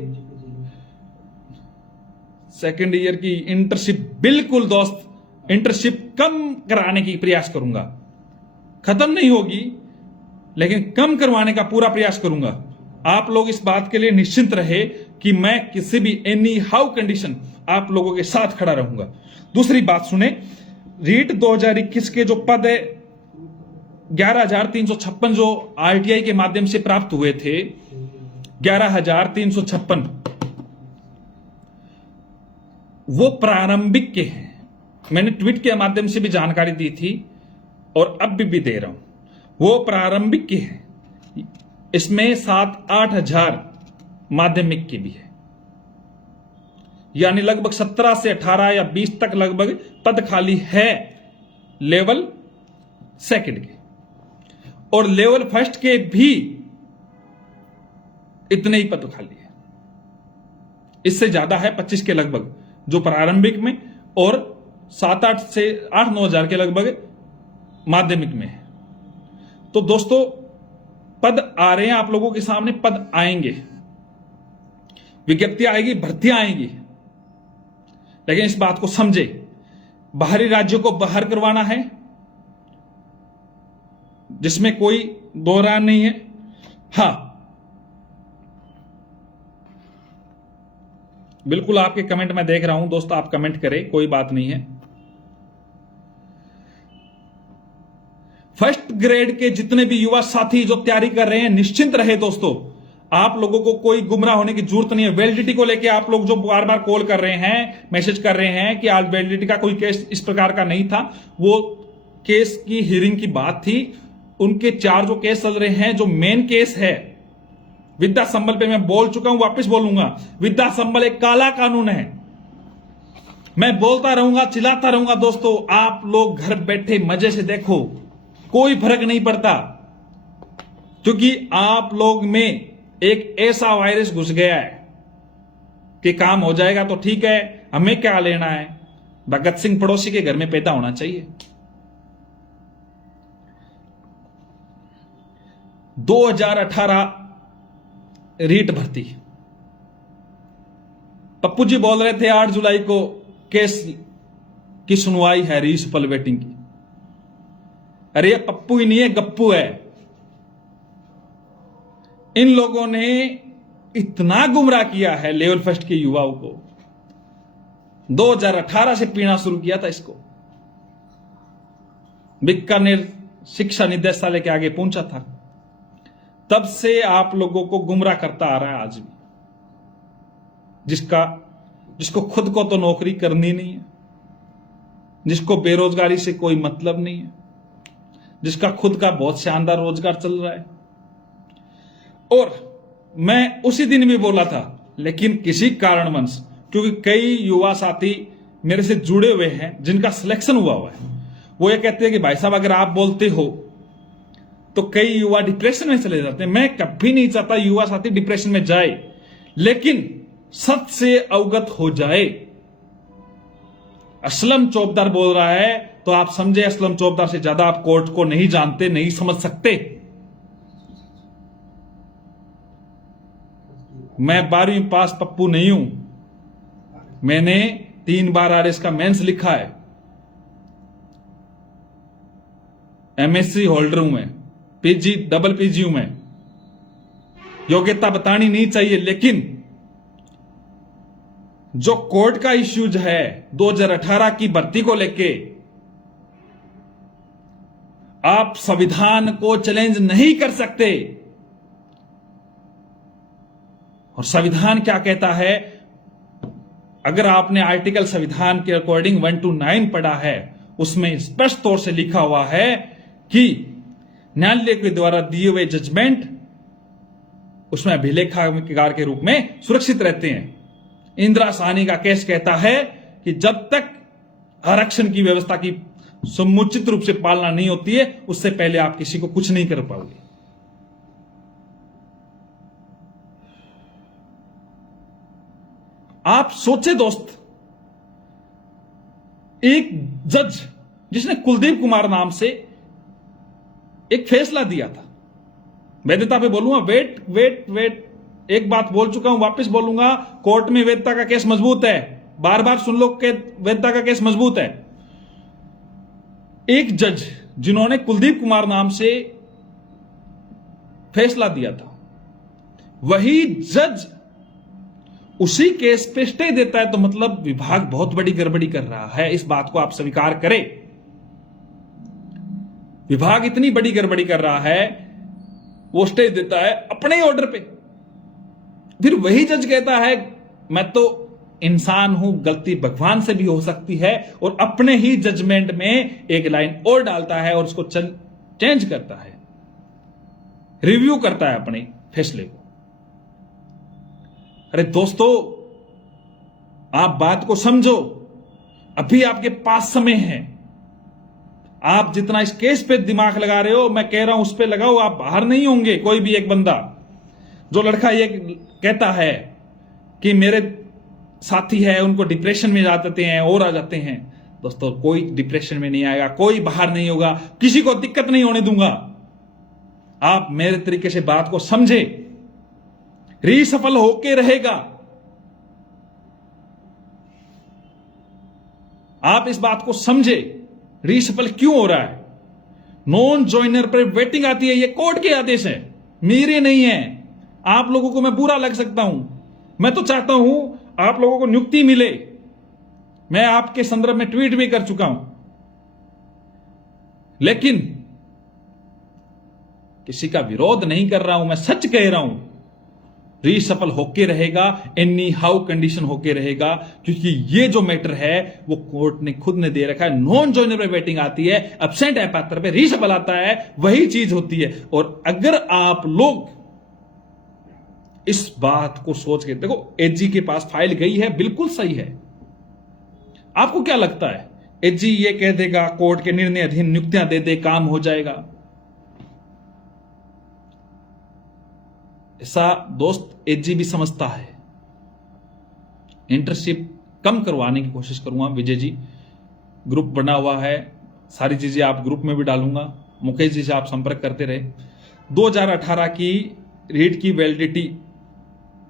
सेकेंड ईयर की इंटर्नशिप बिल्कुल दोस्त, इंटर्नशिप कम कराने की प्रयास करूंगा, खत्म नहीं होगी लेकिन कम करवाने का पूरा प्रयास करूंगा। आप लोग इस बात के लिए निश्चिंत रहे कि मैं किसी भी एनी हाउ कंडीशन आप लोगों के साथ खड़ा रहूंगा। दूसरी बात सुने, रीट 2021 के जो पद है 11,356 जो आरटीआई के माध्यम से प्राप्त हुए थे, 11,356 वो प्रारंभिक के हैं। मैंने ट्वीट के माध्यम से भी जानकारी दी थी और अब भी दे रहा हूं, वो प्रारंभिक के हैं। इसमें 7-8 हजार माध्यमिक के भी है, यानी लगभग 17 से 18 या 20 तक लगभग पद खाली है लेवल सेकंड के। और लेवल फर्स्ट के भी इतने ही पद खाली है, इससे ज्यादा है 25 के लगभग जो प्रारंभिक में, और 7-8 से 8-9 हजार के लगभग माध्यमिक में है। तो दोस्तों पद आ रहे हैं आप लोगों के सामने, पद आएंगे, विज्ञप्तियां आएगी, भर्तियां आएंगी, लेकिन इस बात को समझे, बाहरी राज्यों को बाहर करवाना है, जिसमें कोई दो राय नहीं है। हां, बिल्कुल आपके कमेंट मैं देख रहा हूं दोस्तों, आप कमेंट करें, कोई बात नहीं है। फर्स्ट ग्रेड के जितने भी युवा साथी जो तैयारी कर रहे हैं, निश्चिंत रहे दोस्तों, आप लोगों को कोई गुमराह होने की जरूरत नहीं है। वैलिडिटी को लेके आप लोग जो बार बार कॉल कर रहे हैं, मैसेज कर रहे हैं कि आज वैलिडिटी का कोई केस इस प्रकार का नहीं था, वो केस की हियरिंग की बात थी। उनके 4 जो केस चल रहे हैं, जो मेन केस है विद्या संबल पे मैं बोल चुका हूं, वापस बोलूंगा, विद्या संबल एक काला कानून है। मैं बोलता रहूंगा, चिल्लाता रहूंगा दोस्तों, आप लोग घर बैठे मजे से देखो, कोई फर्क नहीं पड़ता, क्योंकि आप लोग में एक ऐसा वायरस घुस गया है कि काम हो जाएगा तो ठीक है, हमें क्या लेना है, भगत सिंह पड़ोसी के घर में पैदा होना चाहिए। 2018 रीट भर्ती, पप्पू जी बोल रहे थे 8 जुलाई को केस की सुनवाई है रीसफल वेटिंग की। अरे ये पप्पू ही नहीं है, गप्पू है। इन लोगों ने इतना गुमराह किया है लेवल फर्स्ट के युवाओं को। 2018 से पीना शुरू किया था इसको, बीकानेर शिक्षा निदेशालय के आगे पहुंचा था, तब से आप लोगों को गुमराह करता आ रहा है आज भी। जिसको खुद को तो नौकरी करनी नहीं है, जिसको बेरोजगारी से कोई मतलब नहीं है, जिसका खुद का बहुत शानदार रोजगार चल रहा है। और मैं उसी दिन भी बोला था, लेकिन किसी कारणवश, क्योंकि कई युवा साथी मेरे से जुड़े हुए हैं जिनका सिलेक्शन हुआ है, वो ये कहते हैं कि भाई साहब अगर आप बोलते हो तो कई युवा डिप्रेशन में चले जाते हैं। मैं कभी नहीं चाहता युवा साथी डिप्रेशन में जाए, लेकिन सच से अवगत हो जाए। असलम चौबदार बोल रहा है तो आप समझे, असलम चौबदार से ज्यादा आप कोर्ट को नहीं जानते, नहीं समझ सकते। मैं 12वीं पास पप्पू नहीं हूं, मैंने 3 बार आरएस का मेंस लिखा है, एमएससी होल्डर हूं मैं, पीजी डबल पीजी हूं मैं। योग्यता बतानी नहीं चाहिए, लेकिन जो कोर्ट का इश्यूज है 2018 की भर्ती को लेके, आप संविधान को चैलेंज नहीं कर सकते। और संविधान क्या कहता है, अगर आपने आर्टिकल संविधान के अकॉर्डिंग 1 to 9 पढ़ा है, उसमें स्पष्ट तौर से लिखा हुआ है कि न्यायालय के द्वारा दिए हुए जजमेंट उसमें अभिलेखागार के रूप में सुरक्षित रहते हैं। इंदिरा साहनी का केस कहता है कि जब तक आरक्षण की व्यवस्था की समुचित रूप से पालना नहीं होती है, उससे पहले आप किसी को कुछ नहीं कर पाओगे। आप सोचे दोस्त, एक जज जिसने कुलदीप कुमार नाम से एक फैसला दिया था, वैधता पे बोलूंगा, वेट एक बात बोल चुका हूं, वापस बोलूंगा, कोर्ट में वैधता का केस मजबूत है, बार बार सुन लो कि वैधता का केस मजबूत है। एक जज जिन्होंने कुलदीप कुमार नाम से फैसला दिया था, वही जज उसी केस पे स्टे देता है, तो मतलब विभाग बहुत बड़ी गड़बड़ी कर रहा है। इस बात को आप स्वीकार करें, विभाग इतनी बड़ी गड़बड़ी कर रहा है, वो स्टे देता है अपने ही ऑर्डर पे, फिर वही जज कहता है मैं तो इंसान हूं, गलती भगवान से भी हो सकती है, और अपने ही जजमेंट में एक लाइन और डालता है और उसको चेंज करता है, रिव्यू करता है अपने फैसले को। अरे दोस्तों, आप बात को समझो, अभी आपके पास समय है। आप जितना इस केस पे दिमाग लगा रहे हो, मैं कह रहा हूं उस पे लगाओ, आप बाहर नहीं होंगे। कोई भी एक बंदा, जो लड़का ये कहता है कि मेरे साथी है उनको डिप्रेशन में जाते हैं और आ जाते हैं, दोस्तों कोई डिप्रेशन में नहीं आएगा, कोई बाहर नहीं होगा, किसी को दिक्कत नहीं होने दूंगा। आप मेरे तरीके से बात को समझे, रीसफल होके रहेगा। आप इस बात को समझे, रीसफल क्यों हो रहा है। नॉन ज्वाइनर पर वेटिंग आती है, ये कोर्ट के आदेश है, मेरे नहीं है। आप लोगों को मैं बुरा लग सकता हूं, मैं तो चाहता हूं आप लोगों को नियुक्ति मिले। मैं आपके संदर्भ में ट्वीट भी कर चुका हूं, लेकिन किसी का विरोध नहीं कर रहा हूं, मैं सच कह रहा हूं। रीसफल होके रहेगा, एनी हाउ कंडीशन होके रहेगा, क्योंकि ये जो मैटर है वो कोर्ट ने खुद ने दे रखा है। नॉन ज्वाइनर पे वेटिंग आती है, एब्सेंट है पात्र पे रीसफल आता है, वही चीज होती है। और अगर आप लोग इस बात को सोच के देखो, एजी के पास फाइल गई है, बिल्कुल सही है। आपको क्या लगता है एजी ये कह देगा कोर्ट के निर्णय अधीन नियुक्तियां दे दे, काम हो जाएगा? ऐसा दोस्त एजी भी समझता है। इंटर्नशिप कम करवाने की कोशिश करूंगा विजय जी, ग्रुप बना हुआ है, सारी चीजें आप ग्रुप में भी डालूंगा। मुकेश जी से आप संपर्क करते रहे। 2018 की रीट की वैलिडिटी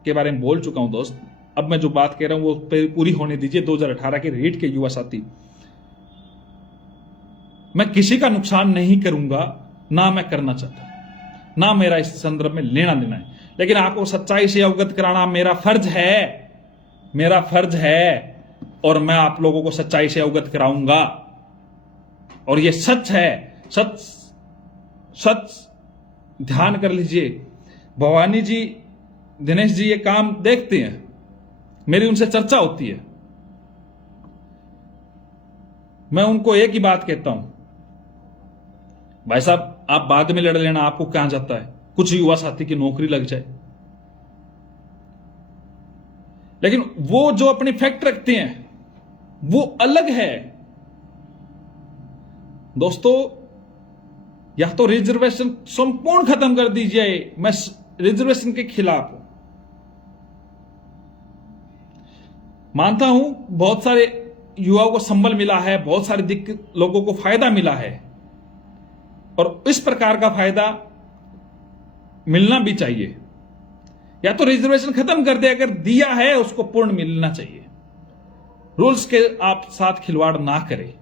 के बारे में बोल चुका हूं दोस्त, अब मैं जो बात कह रहा हूं वो पूरी होने दीजिए। 2018 के रीट के युवा साथी, मैं किसी का नुकसान नहीं करूंगा, ना मैं करना चाहता, ना मेरा इस संदर्भ में लेना देना है, लेकिन आपको सच्चाई से अवगत कराना मेरा फर्ज है और मैं आप लोगों को सच्चाई से अवगत कराऊंगा। और ये सच है, सच ध्यान कर लीजिए। भवानी जी, दिनेश जी ये काम देखते हैं, मेरी उनसे चर्चा होती है, मैं उनको एक ही बात कहता हूं, भाई साहब आप बाद में लड़ लेना, आपको कहां जाता है, कुछ युवा साथी की नौकरी लग जाए। लेकिन वो जो अपनी फैक्ट रखते हैं वो अलग है दोस्तों। या तो रिजर्वेशन संपूर्ण खत्म कर दीजिए, मैं रिजर्वेशन के खिलाफ हूं। मानता हूं बहुत सारे युवाओं को संबल मिला है, बहुत सारे लोगों को फायदा मिला है, और इस प्रकार का फायदा मिलना भी चाहिए। या तो रिजर्वेशन खत्म कर दे, अगर दिया है उसको पूर्ण मिलना चाहिए, रूल्स के आप साथ खिलवाड़ ना करें।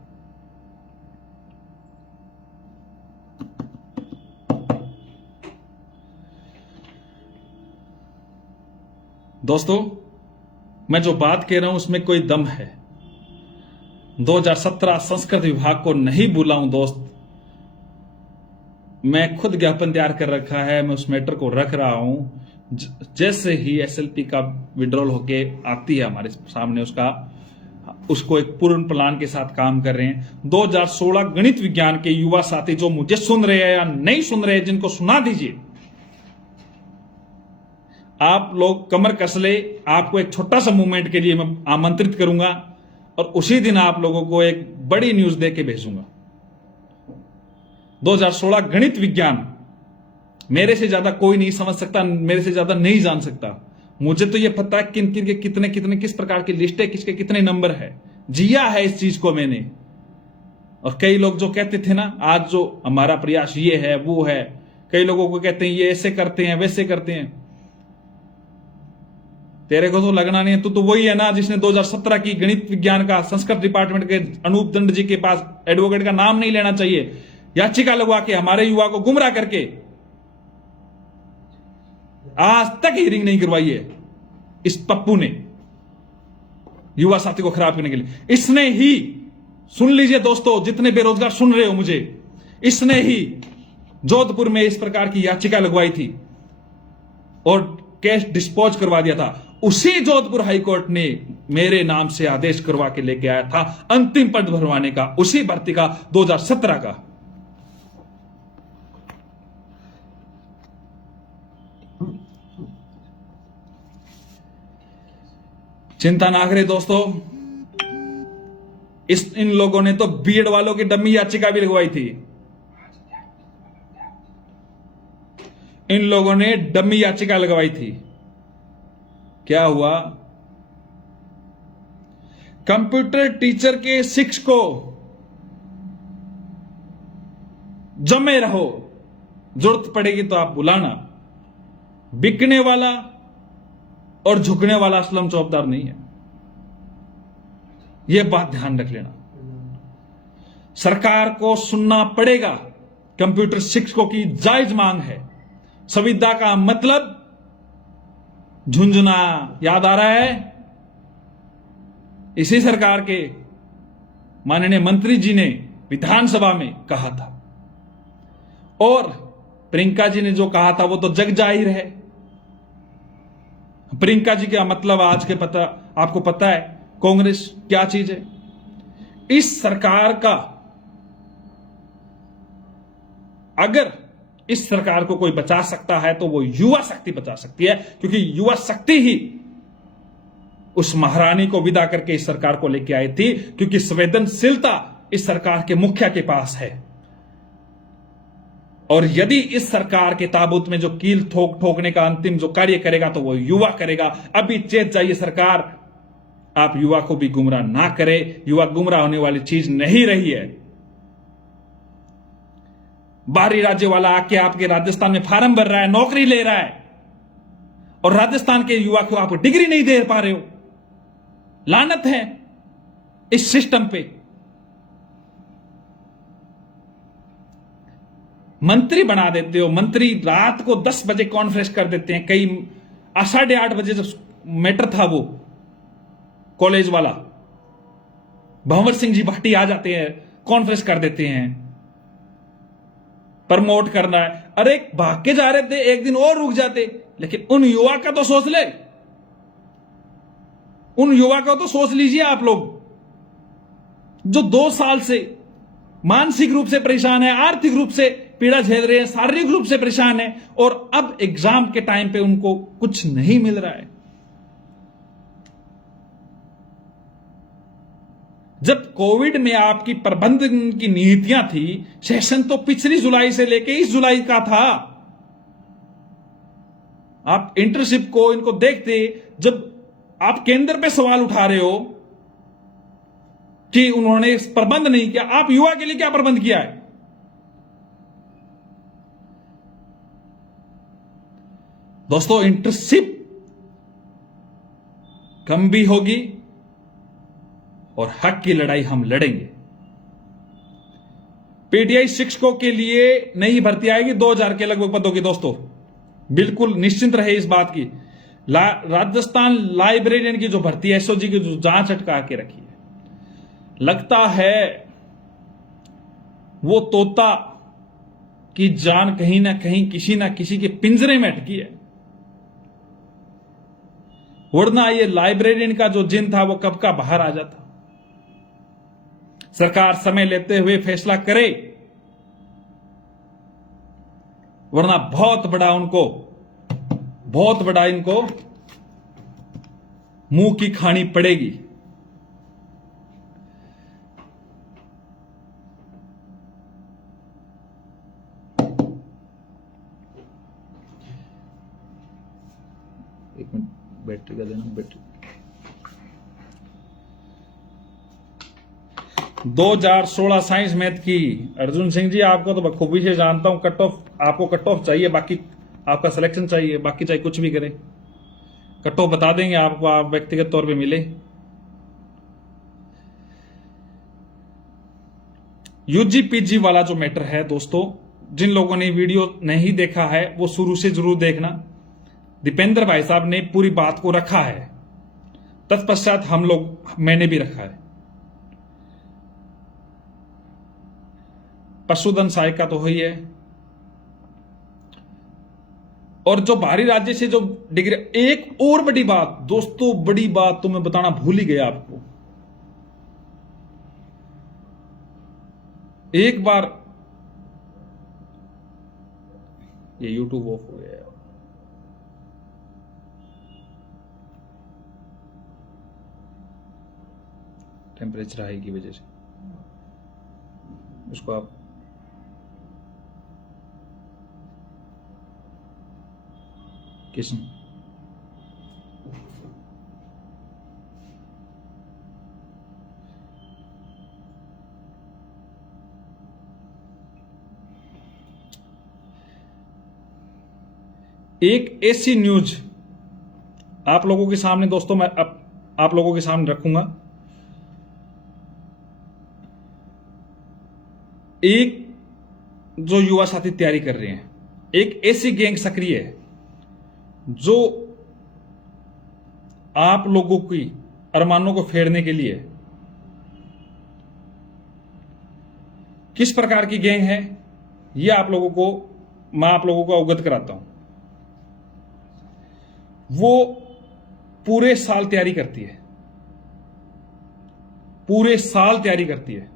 दोस्तों मैं जो बात कह रहा हूं उसमें कोई दम है। 2017 संस्कृत विभाग को नहीं बुलाऊं दोस्त, मैं खुद ज्ञापन तैयार कर रखा है, मैं उस मैटर को रख रहा हूं। जैसे ही एसएलपी का विड्रॉल होके आती है हमारे सामने, उसको एक पूर्ण प्लान के साथ काम कर रहे हैं। 2016 गणित विज्ञान के युवा साथी जो मुझे सुन रहे हैं या नहीं सुन रहे हैं, जिनको सुना दीजिए, आप लोग कमर कस ले, आपको एक छोटा सा मूवमेंट के लिए मैं आमंत्रित करूंगा और उसी दिन आप लोगों को एक बड़ी न्यूज दे के भेजूंगा। 2016 गणित विज्ञान मेरे से ज्यादा कोई नहीं समझ सकता, मेरे से ज्यादा नहीं जान सकता। मुझे तो यह पता है किन किन के कितने कितने किस प्रकार की लिस्ट है, किसके कितने नंबर है, जिया है इस चीज को मैंने। और कई लोग जो कहते थे ना, आज जो हमारा प्रयास ये है वो है, कई लोगों को कहते हैं ये ऐसे करते हैं वैसे करते हैं। तेरे को तो लगना नहीं है, तू तो वही है ना जिसने 2017 की गणित विज्ञान का संस्कृत डिपार्टमेंट के अनूप दंड जी के पास, एडवोकेट का नाम नहीं लेना चाहिए, याचिका लगवा के हमारे युवा को गुमराह करके आज तक हियरिंग नहीं करवाई है इस पप्पू ने, युवा साथी को खराब करने के लिए। इसने ही, सुन लीजिए दोस्तों जितने बेरोजगार सुन रहे हो मुझे, इसने ही जोधपुर में इस प्रकार की याचिका लगवाई थी और केस डिस्पोज करवा दिया था। उसी जोधपुर हाईकोर्ट ने मेरे नाम से आदेश करवा के लेके आया था अंतिम पद भरवाने का, उसी भर्ती का 2017 का। चिंता ना करें दोस्तों, इन लोगों ने तो बीएड वालों की डमी याचिका भी लगवाई थी। इन लोगों ने डमी याचिका लगवाई थी। क्या हुआ? कंप्यूटर टीचर के 6 को जमे रहो, जरूरत पड़ेगी तो आप बुलाना। बिकने वाला और झुकने वाला असलम चौबदार नहीं है, यह बात ध्यान रख लेना। सरकार को सुनना पड़ेगा कंप्यूटर शिक्षकों की जायज मांग है। संविदा का मतलब झुंझुना याद आ रहा है? इसी सरकार के माननीय मंत्री जी ने विधानसभा में कहा था, और प्रियंका जी ने जो कहा था वो तो जग जाहिर है। प्रियंका जी का मतलब आज के आपको पता है कांग्रेस क्या चीज है। इस सरकार का, अगर इस सरकार को कोई बचा सकता है तो वो युवा शक्ति बचा सकती है, क्योंकि युवा शक्ति ही उस महारानी को विदा करके इस सरकार को लेके आई थी, क्योंकि संवेदनशीलता इस सरकार के मुखिया के पास है। और यदि इस सरकार के ताबूत में जो कील ठोकने का अंतिम जो कार्य करेगा तो वो युवा करेगा। अभी चेत जाइए सरकार, आप युवा को भी गुमराह ना करें। युवा गुमराह होने वाली चीज नहीं रही है। बाहरी राज्य वाला आके आपके राजस्थान में फार्म भर रहा है, नौकरी ले रहा है, और राजस्थान के युवा को आप डिग्री नहीं दे पा रहे हो। लानत है इस सिस्टम पे। मंत्री बना देते हो। मंत्री रात को 10 बजे कॉन्फ्रेंस कर देते हैं। कई 8:30 बजे जब मैटर था वो कॉलेज वाला, भंवर सिंह जी भाटी आ जाते हैं, कॉन्फ्रेंस कर देते हैं, प्रमोट करना है। अरे भाग के जा रहे थे, एक दिन और रुक जाते। लेकिन उन युवा का तो सोच ले, उन युवा का तो सोच लीजिए आप लोग, जो 2 साल से मानसिक रूप से परेशान है, आर्थिक रूप से पीड़ा झेल रहे हैं, शारीरिक रूप से परेशान है, और अब एग्जाम के टाइम पे उनको कुछ नहीं मिल रहा है। जब कोविड में आपकी प्रबंधन की नीतियां थी, सेशन तो पिछली जुलाई से लेके इस जुलाई का था। आप इंटर्नशिप को इनको देखते, जब आप केंद्र पे सवाल उठा रहे हो कि उन्होंने प्रबंध नहीं किया, आप युवा के लिए क्या प्रबंध किया है? दोस्तों, इंटर्नशिप कम भी होगी और हक की लड़ाई हम लड़ेंगे। पीटीआई शिक्षकों के लिए नई भर्ती आएगी 2000 के लगभग पदों की। दोस्तों, बिल्कुल निश्चिंत रहे इस बात की। राजस्थान लाइब्रेरियन की जो भर्ती है, एसओजी की जो जांच अटका के रखी है, लगता है वो तोता की जान कहीं ना कहीं किसी ना किसी के पिंजरे में अटकी है, वरना ये लाइब्रेरियन का जो जिन था वो कब का बाहर आ जाता। सरकार समय लेते हुए फैसला करे, वरना बहुत बड़ा इनको मुंह की खानी पड़ेगी। एक मिनट, बैटरी का देना। बैटरी 2016 साइंस मैथ की अर्जुन सिंह जी, आपको तो बखूबी से जानता हूं। कट ऑफ, आपको कट ऑफ चाहिए, बाकी आपका सिलेक्शन चाहिए, बाकी चाहे कुछ भी करें, कट ऑफ बता देंगे आपको, आप व्यक्तिगत तौर पे मिले। यूजी पीजी वाला जो मैटर है दोस्तों, जिन लोगों ने वीडियो नहीं देखा है वो शुरू से जरूर देखना। दीपेंद्र भाई साहब ने पूरी बात को रखा है, तत्पश्चात मैंने भी रखा है। पशुधन सहायिका तो हुई है, और जो बाहरी राज्य से जो डिग्री। एक और बड़ी बात दोस्तों, बड़ी बात तो मैं बताना भूल ही गया आपको। एक बार ये यूट्यूब ऑफ हो गया, टेम्परेचर हाई की वजह से। उसको आप किशन एक ऐसी न्यूज आप लोगों के सामने दोस्तों मैं आप लोगों के सामने रखूंगा। एक जो युवा साथी तैयारी कर रहे हैं, एक ऐसी गैंग सक्रिय है जो आप लोगों की अरमानों को फेरने के लिए, किस प्रकार की गैंग है ये मैं आप लोगों को अवगत कराता हूं। वो पूरे साल तैयारी करती है, पूरे साल तैयारी करती है,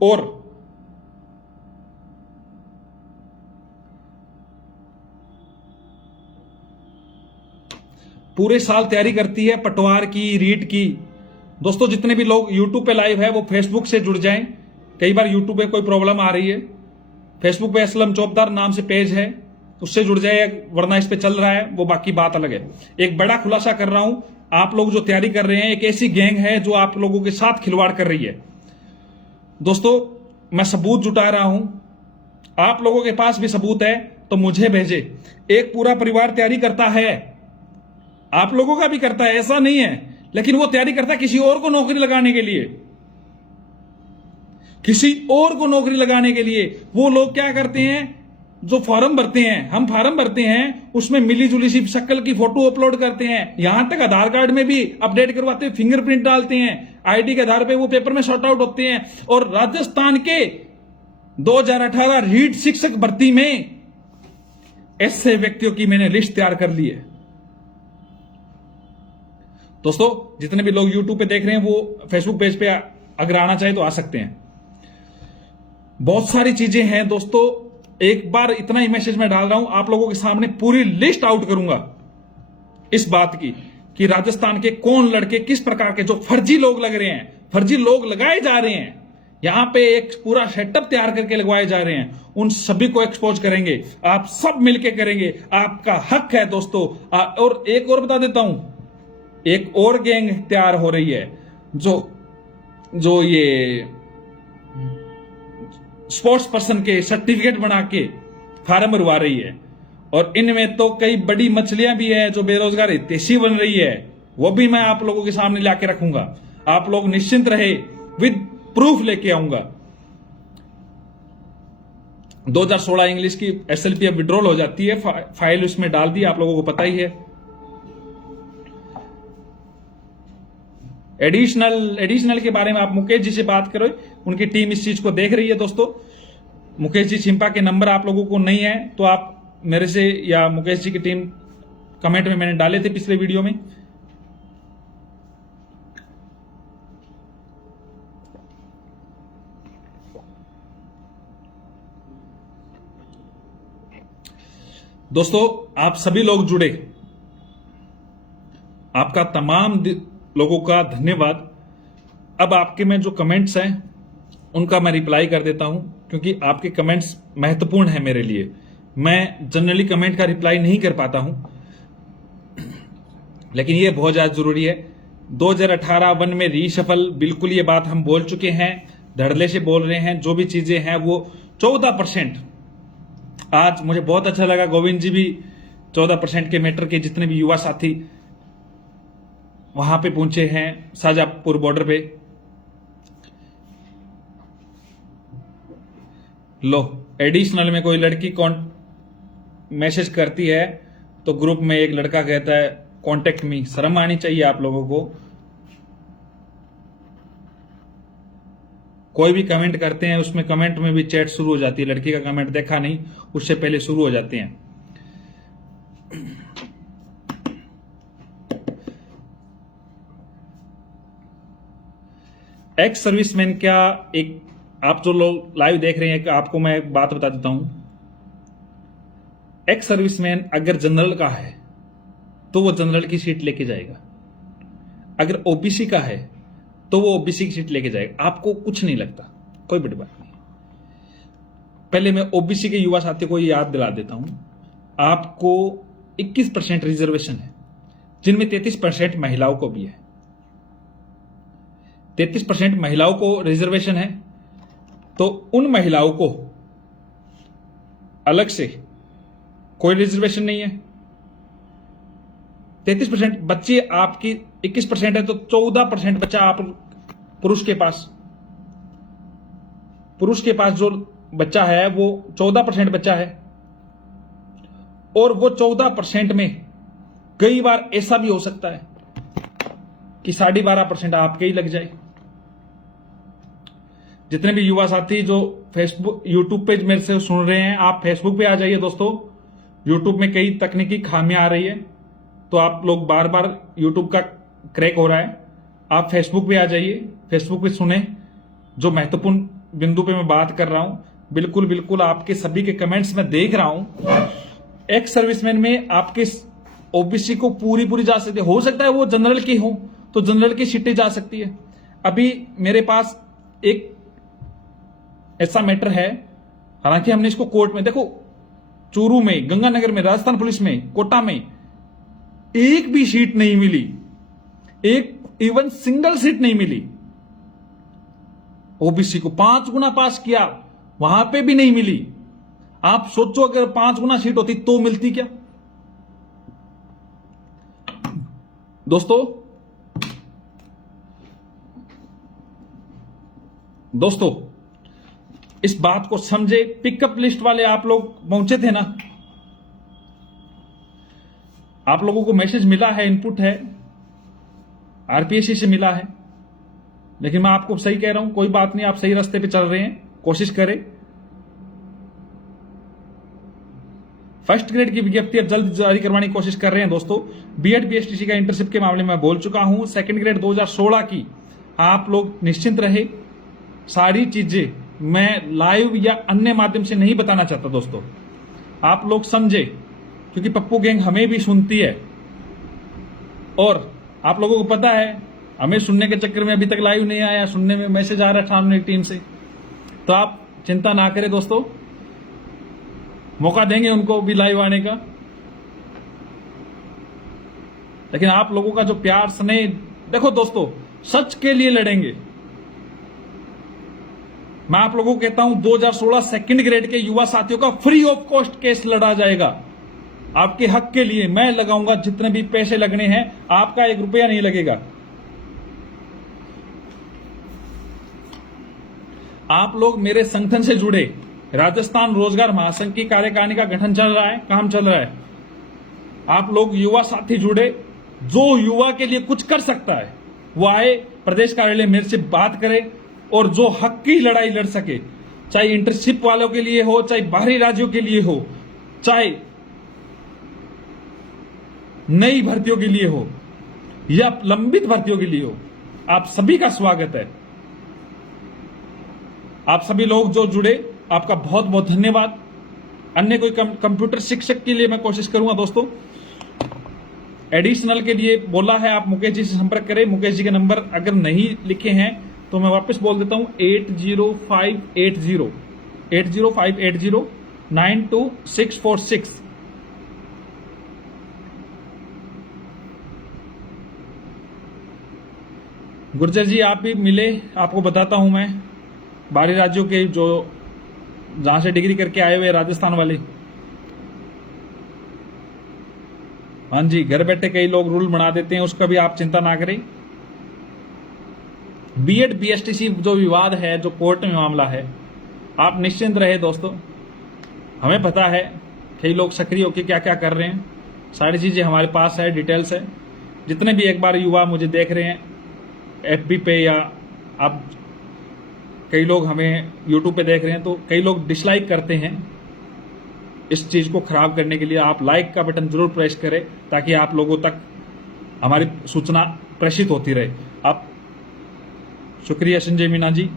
और पूरे साल तैयारी करती है पटवार की, रीट की। दोस्तों, जितने भी लोग यूट्यूब पे लाइव है वो फेसबुक से जुड़ जाएं। कई बार यूट्यूब पे कोई प्रॉब्लम आ रही है, फेसबुक पे असलम चौबदार नाम से पेज है, उससे जुड़ जाए, वरना इस पे चल रहा है वो बाकी बात अलग है। एक बड़ा खुलासा कर रहा हूं, आप लोग जो तैयारी कर रहे हैं, एक ऐसी गैंग है जो आप लोगों के साथ खिलवाड़ कर रही है। दोस्तों, मैं सबूत जुटा रहा हूं, आप लोगों के पास भी सबूत है तो मुझे भेजे। एक पूरा परिवार तैयारी करता है, आप लोगों का भी करता है, ऐसा नहीं है, लेकिन वो तैयारी करता है किसी और को नौकरी लगाने के लिए। किसी और को नौकरी लगाने के लिए वो लोग क्या करते हैं, जो फॉर्म भरते हैं, हम फॉर्म भरते हैं, उसमें मिली जुली सी शक्ल की फोटो अपलोड करते हैं, यहां तक आधार कार्ड में भी अपडेट करवाते हैं, फिंगरप्रिंट डालते हैं, आईडी के आधार पे वो पेपर में शॉर्ट आउट होते हैं। और राजस्थान के 2018 रीट शिक्षक भर्ती में ऐसे व्यक्तियों की मैंने लिस्ट तैयार कर ली है। दोस्तों, जितने भी लोग यूट्यूब पे देख रहे हैं वो फेसबुक पेज पे अगर आना चाहे तो आ सकते हैं। बहुत सारी चीजें हैं दोस्तों, एक बार इतना ही मैसेज में डाल रहा हूं, आप लोगों के सामने पूरी लिस्ट आउट करूंगा इस बात की कि राजस्थान के कौन लड़के किस प्रकार के जो फर्जी लोग लग रहे हैं, फर्जी लोग लगाए जा रहे हैं, यहां पे एक पूरा सेटअप तैयार करके लगवाए जा रहे हैं, उन सभी को एक्सपोज करेंगे। आप सब मिलके करेंगे, आपका हक है दोस्तों। और एक और बता देता हूं, एक और गैंग तैयार हो रही है जो ये स्पोर्ट्स पर्सन के सर्टिफिकेट बना के फार्म भरवा रही है। और इनमें तो कई बड़ी मछलियां भी हैं जो बेरोजगार हितैषी बन रही है, वो भी मैं आप लोगों के सामने लाके रखूंगा। आप लोग निश्चिंत रहे, विद प्रूफ लेके आऊंगा। 2016 इंग्लिश की SLP अब विड्रॉल हो जाती है, फाइल उसमें डाल दी, आप लोगों को पता ही है। एडिशनल के बारे में आप मुकेश जी से बात करो, उनकी टीम इस चीज को देख रही है। दोस्तों, मुकेश जी छिंपा के नंबर आप लोगों को नहीं है तो आप मेरे से या मुकेश जी की टीम कमेंट में मैंने डाले थे पिछले वीडियो में। दोस्तों, आप सभी लोग जुड़े, आपका तमाम लोगों का धन्यवाद। अब आपके में जो कमेंट्स हैं उनका मैं रिप्लाई कर देता हूं, क्योंकि आपके कमेंट्स महत्वपूर्ण हैं मेरे लिए। मैं जनरली कमेंट का रिप्लाई नहीं कर पाता हूं, लेकिन यह बहुत ज्यादा जरूरी है। 2018 वन में रीशफल, बिल्कुल ये बात हम बोल चुके हैं, धड़ल्ले से बोल रहे हैं। जो भी चीजें हैं वो 14%। आज मुझे बहुत अच्छा लगा, गोविंद जी भी 14% के मैटर के जितने भी युवा साथी वहां पे पहुंचे हैं शाहजहांपुर बॉर्डर पे। लो, एडिशनल में कोई लड़की मैसेज करती है तो ग्रुप में एक लड़का कहता है कॉन्टेक्ट मी। शर्म आनी चाहिए आप लोगों को। कोई भी कमेंट करते हैं उसमें कमेंट में भी चैट शुरू हो जाती है, लड़की का कमेंट देखा नहीं उससे पहले शुरू हो जाते हैं। एक्स सर्विसमैन, क्या एक आप जो लोग लाइव देख रहे हैं कि आपको मैं एक बात बता देता हूं, एक्स सर्विसमैन अगर जनरल का है तो वो जनरल की सीट लेके जाएगा, अगर ओबीसी का है तो वो ओबीसी की सीट लेके जाएगा। आपको कुछ नहीं लगता, कोई बड़ी बात नहीं। पहले मैं ओबीसी के युवा साथियों को याद दिला देता हूं, आपको 21% रिजर्वेशन है, जिनमें 33% महिलाओं को भी है। 33% महिलाओं को रिजर्वेशन है, तो उन महिलाओं को अलग से कोई रिजर्वेशन नहीं है। 33% बच्चे आपकी 21% है, तो 14% बच्चा आप पुरुष के पास जो बच्चा है वो 14% बच्चा है। और वो 14% में कई बार ऐसा भी हो सकता है कि 12.5% आपके ही लग जाए। जितने भी युवा साथी जो फेसबुक यूट्यूब पे मेरे से सुन रहे हैं, आप फेसबुक पे आ जाइए दोस्तों। यूट्यूब में कई तकनीकी खामियां आ रही है, तो आप लोग बार बार यूट्यूब का क्रैक हो रहा है, आप फेसबुक पे आ जाइए, फेसबुक पे सुने जो महत्वपूर्ण बिंदु पे मैं बात कर रहा हूं। बिल्कुल बिल्कुल आपके सभी के कमेंट्स में देख रहा हूं। एक्स सर्विसमैन में आपके ओबीसी को पूरी जा सकती है, हो सकता है वो जनरल की हो तो जनरल की सीटें जा सकती है। अभी मेरे पास एक ऐसा मैटर है, हालांकि हमने इसको कोर्ट में, देखो चूरू में, गंगानगर में, राजस्थान पुलिस में, कोटा में एक भी सीट नहीं मिली, एक इवन सिंगल सीट नहीं मिली। ओबीसी को 5 गुना पास किया, वहां पे भी नहीं मिली। आप सोचो अगर 5 गुना सीट होती तो मिलती क्या? दोस्तों इस बात को समझे। पिकअप लिस्ट वाले आप लोग पहुंचे थे ना, आप लोगों को मैसेज मिला है, इनपुट है, आरपीएससी से मिला है, लेकिन मैं आपको सही कह रहा हूं, कोई बात नहीं, आप सही रास्ते पे चल रहे हैं, कोशिश करें। फर्स्ट ग्रेड की विज्ञप्ति अब जल्द जारी करवाने की कोशिश कर रहे हैं दोस्तों। बीएड बीएसटीसी का इंटर्नशिप के मामले में बोल चुका हूं। सेकंड ग्रेड 2016 की आप लोग निश्चिंत रहे, सारी चीजें मैं लाइव या अन्य माध्यम से नहीं बताना चाहता दोस्तों, आप लोग समझे, क्योंकि पप्पू गैंग हमें भी सुनती है और आप लोगों को पता है हमें सुनने के चक्कर में अभी तक लाइव नहीं आया, सुनने में मैसेज आ रहा है सामने टीम से। तो आप चिंता ना करें दोस्तों, मौका देंगे उनको भी लाइव आने का, लेकिन आप लोगों का जो प्यार स्नेह, देखो दोस्तों, सच के लिए लड़ेंगे। मैं आप लोगों को कहता हूं 2016 सेकंड ग्रेड के युवा साथियों का फ्री ऑफ कॉस्ट केस लड़ा जाएगा आपके हक के लिए। मैं लगाऊंगा जितने भी पैसे लगने हैं, आपका 1 रुपया नहीं लगेगा। आप लोग मेरे संगठन से जुड़े, राजस्थान रोजगार महासंघ की कार्यकारिणी का गठन चल रहा है, काम चल रहा है। आप लोग युवा साथी जुड़े, जो युवा के लिए कुछ कर सकता है वो आए, प्रदेश कार्यालय मेरे से बात करे और जो हक की लड़ाई लड़ सके, चाहे इंटर्नशिप वालों के लिए हो, चाहे बाहरी राज्यों के लिए हो, चाहे नई भर्तियों के लिए हो या लंबित भर्तियों के लिए हो, आप सभी का स्वागत है। आप सभी लोग जो जुड़े, आपका बहुत बहुत धन्यवाद। अन्य कोई कंप्यूटर शिक्षक के लिए मैं कोशिश करूंगा दोस्तों। एडिशनल के लिए बोला है, आप मुकेश जी से संपर्क करें। मुकेश जी के नंबर अगर नहीं लिखे हैं तो मैं वापस बोल देता हूं, 8058092646। गुर्जर जी आप भी मिले, आपको बताता हूं मैं, बाहरी राज्यों के जो जहां से डिग्री करके आए हुए राजस्थान वाले, हाँ जी, घर बैठे कई लोग रूल बना देते हैं, उसका भी आप चिंता ना करें। बीएड बीएसटीसी जो विवाद है, जो कोर्ट में मामला है, आप निश्चिंत रहे दोस्तों। हमें पता है कई लोग सक्रिय होकर क्या क्या कर रहे हैं, सारी चीजें हमारे पास है, डिटेल्स है। जितने भी एक बार युवा मुझे देख रहे हैं एफबी पे, या आप कई लोग हमें यूट्यूब पे देख रहे हैं, तो कई लोग डिसलाइक करते हैं इस चीज को खराब करने के लिए। आप लाइक का बटन जरूर प्रेस करें ताकि आप लोगों तक हमारी सूचना प्रेषित होती रहे। आप शुक्रिया संजय मीना जी,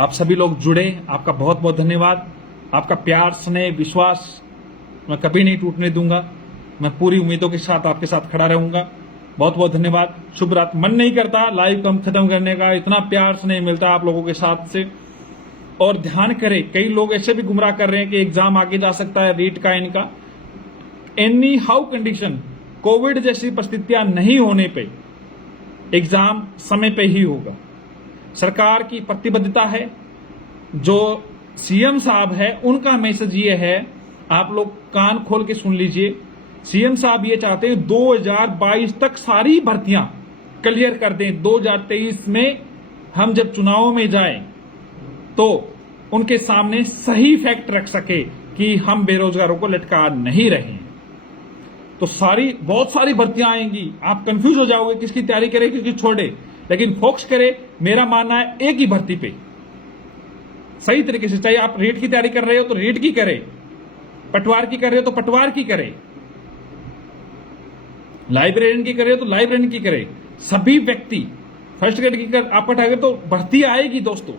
आप सभी लोग जुड़े, आपका बहुत बहुत धन्यवाद। आपका प्यार स्नेह विश्वास मैं कभी नहीं टूटने दूंगा। मैं पूरी उम्मीदों के साथ आपके साथ खड़ा रहूंगा। बहुत बहुत धन्यवाद। शुभ रात। मन नहीं करता लाइव कम खत्म करने का, इतना प्यार स्नेह मिलता है आप लोगों के साथ से। और ध्यान करें, कई लोग ऐसे भी गुमराह कर रहे हैं कि एग्जाम आगे जा सकता है, रीट का इनका। एनी हाउ कंडीशन, कोविड जैसी परिस्थितियां नहीं होने पे एग्जाम समय पे ही होगा। सरकार की प्रतिबद्धता है, जो सीएम साहब है उनका मैसेज ये है, आप लोग कान खोल के सुन लीजिए। सीएम साहब ये चाहते हैं 2022 तक सारी भर्तियां क्लियर कर दें। 2023 में हम जब चुनाव में जाएं तो उनके सामने सही फैक्ट रख सके कि हम बेरोजगारों को लटका नहीं रहे हैं। तो बहुत सारी भर्तियां आएंगी, आप कंफ्यूज हो जाओगे किसकी तैयारी करें किसकी छोड़े, लेकिन फोकस करें। मेरा मानना है एक ही भर्ती पे सही तरीके से, चाहे आप रेट की तैयारी कर रहे हो तो रेट की करें, पटवार की कर रहे हो तो पटवार की करें, लाइब्रेरियन की करे तो लाइब्रेरियन की करे। सभी व्यक्ति फर्स्ट ग्रेड की कर आपका टारगेट तो भर्ती आएगी दोस्तों,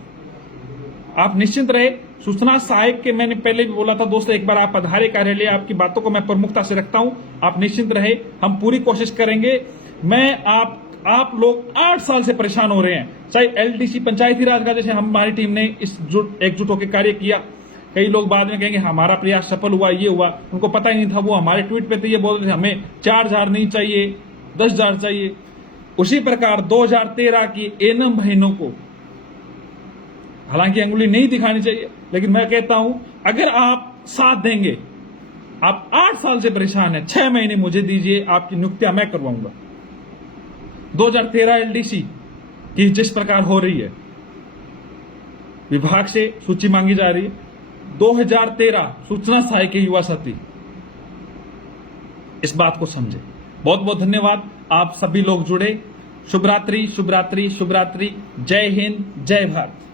आप निश्चिंत रहे। सूचना सहायक के मैंने पहले भी बोला था दोस्तों, एक बार आप पधारे कार्यालय, आपकी बातों को मैं प्रमुखता से रखता हूं, आप निश्चिंत रहे, हम पूरी कोशिश करेंगे। मैं आप लोग 8 साल से परेशान हो रहे हैं, चाहे एलडीसी पंचायती राज का, जैसे हमारी टीम ने एकजुट होकर कार्य किया। कई लोग बाद में कहेंगे हमारा प्रयास सफल हुआ, ये हुआ, उनको पता ही नहीं था। वो हमारे ट्वीट पे तो ये बोल रहे थे हमें 4000 नहीं चाहिए, 10,000 चाहिए। उसी प्रकार 2013 की एनम बहनों को, हालांकि अंगुली नहीं दिखानी चाहिए, लेकिन मैं कहता हूं अगर आप साथ देंगे, आप 8 साल से परेशान है, 6 महीने मुझे दीजिए, आपकी नियुक्तियां मैं करवाऊंगा। 2013 एलडीसी कि जिस प्रकार हो रही है, विभाग से सूची मांगी जा रही है, 2013 सूचना सहायक के युवा साथी इस बात को समझे। बहुत बहुत धन्यवाद, आप सभी लोग जुड़े। शुभ रात्रि, शुभ रात्रि, शुभ रात्रि। जय हिंद, जय भारत।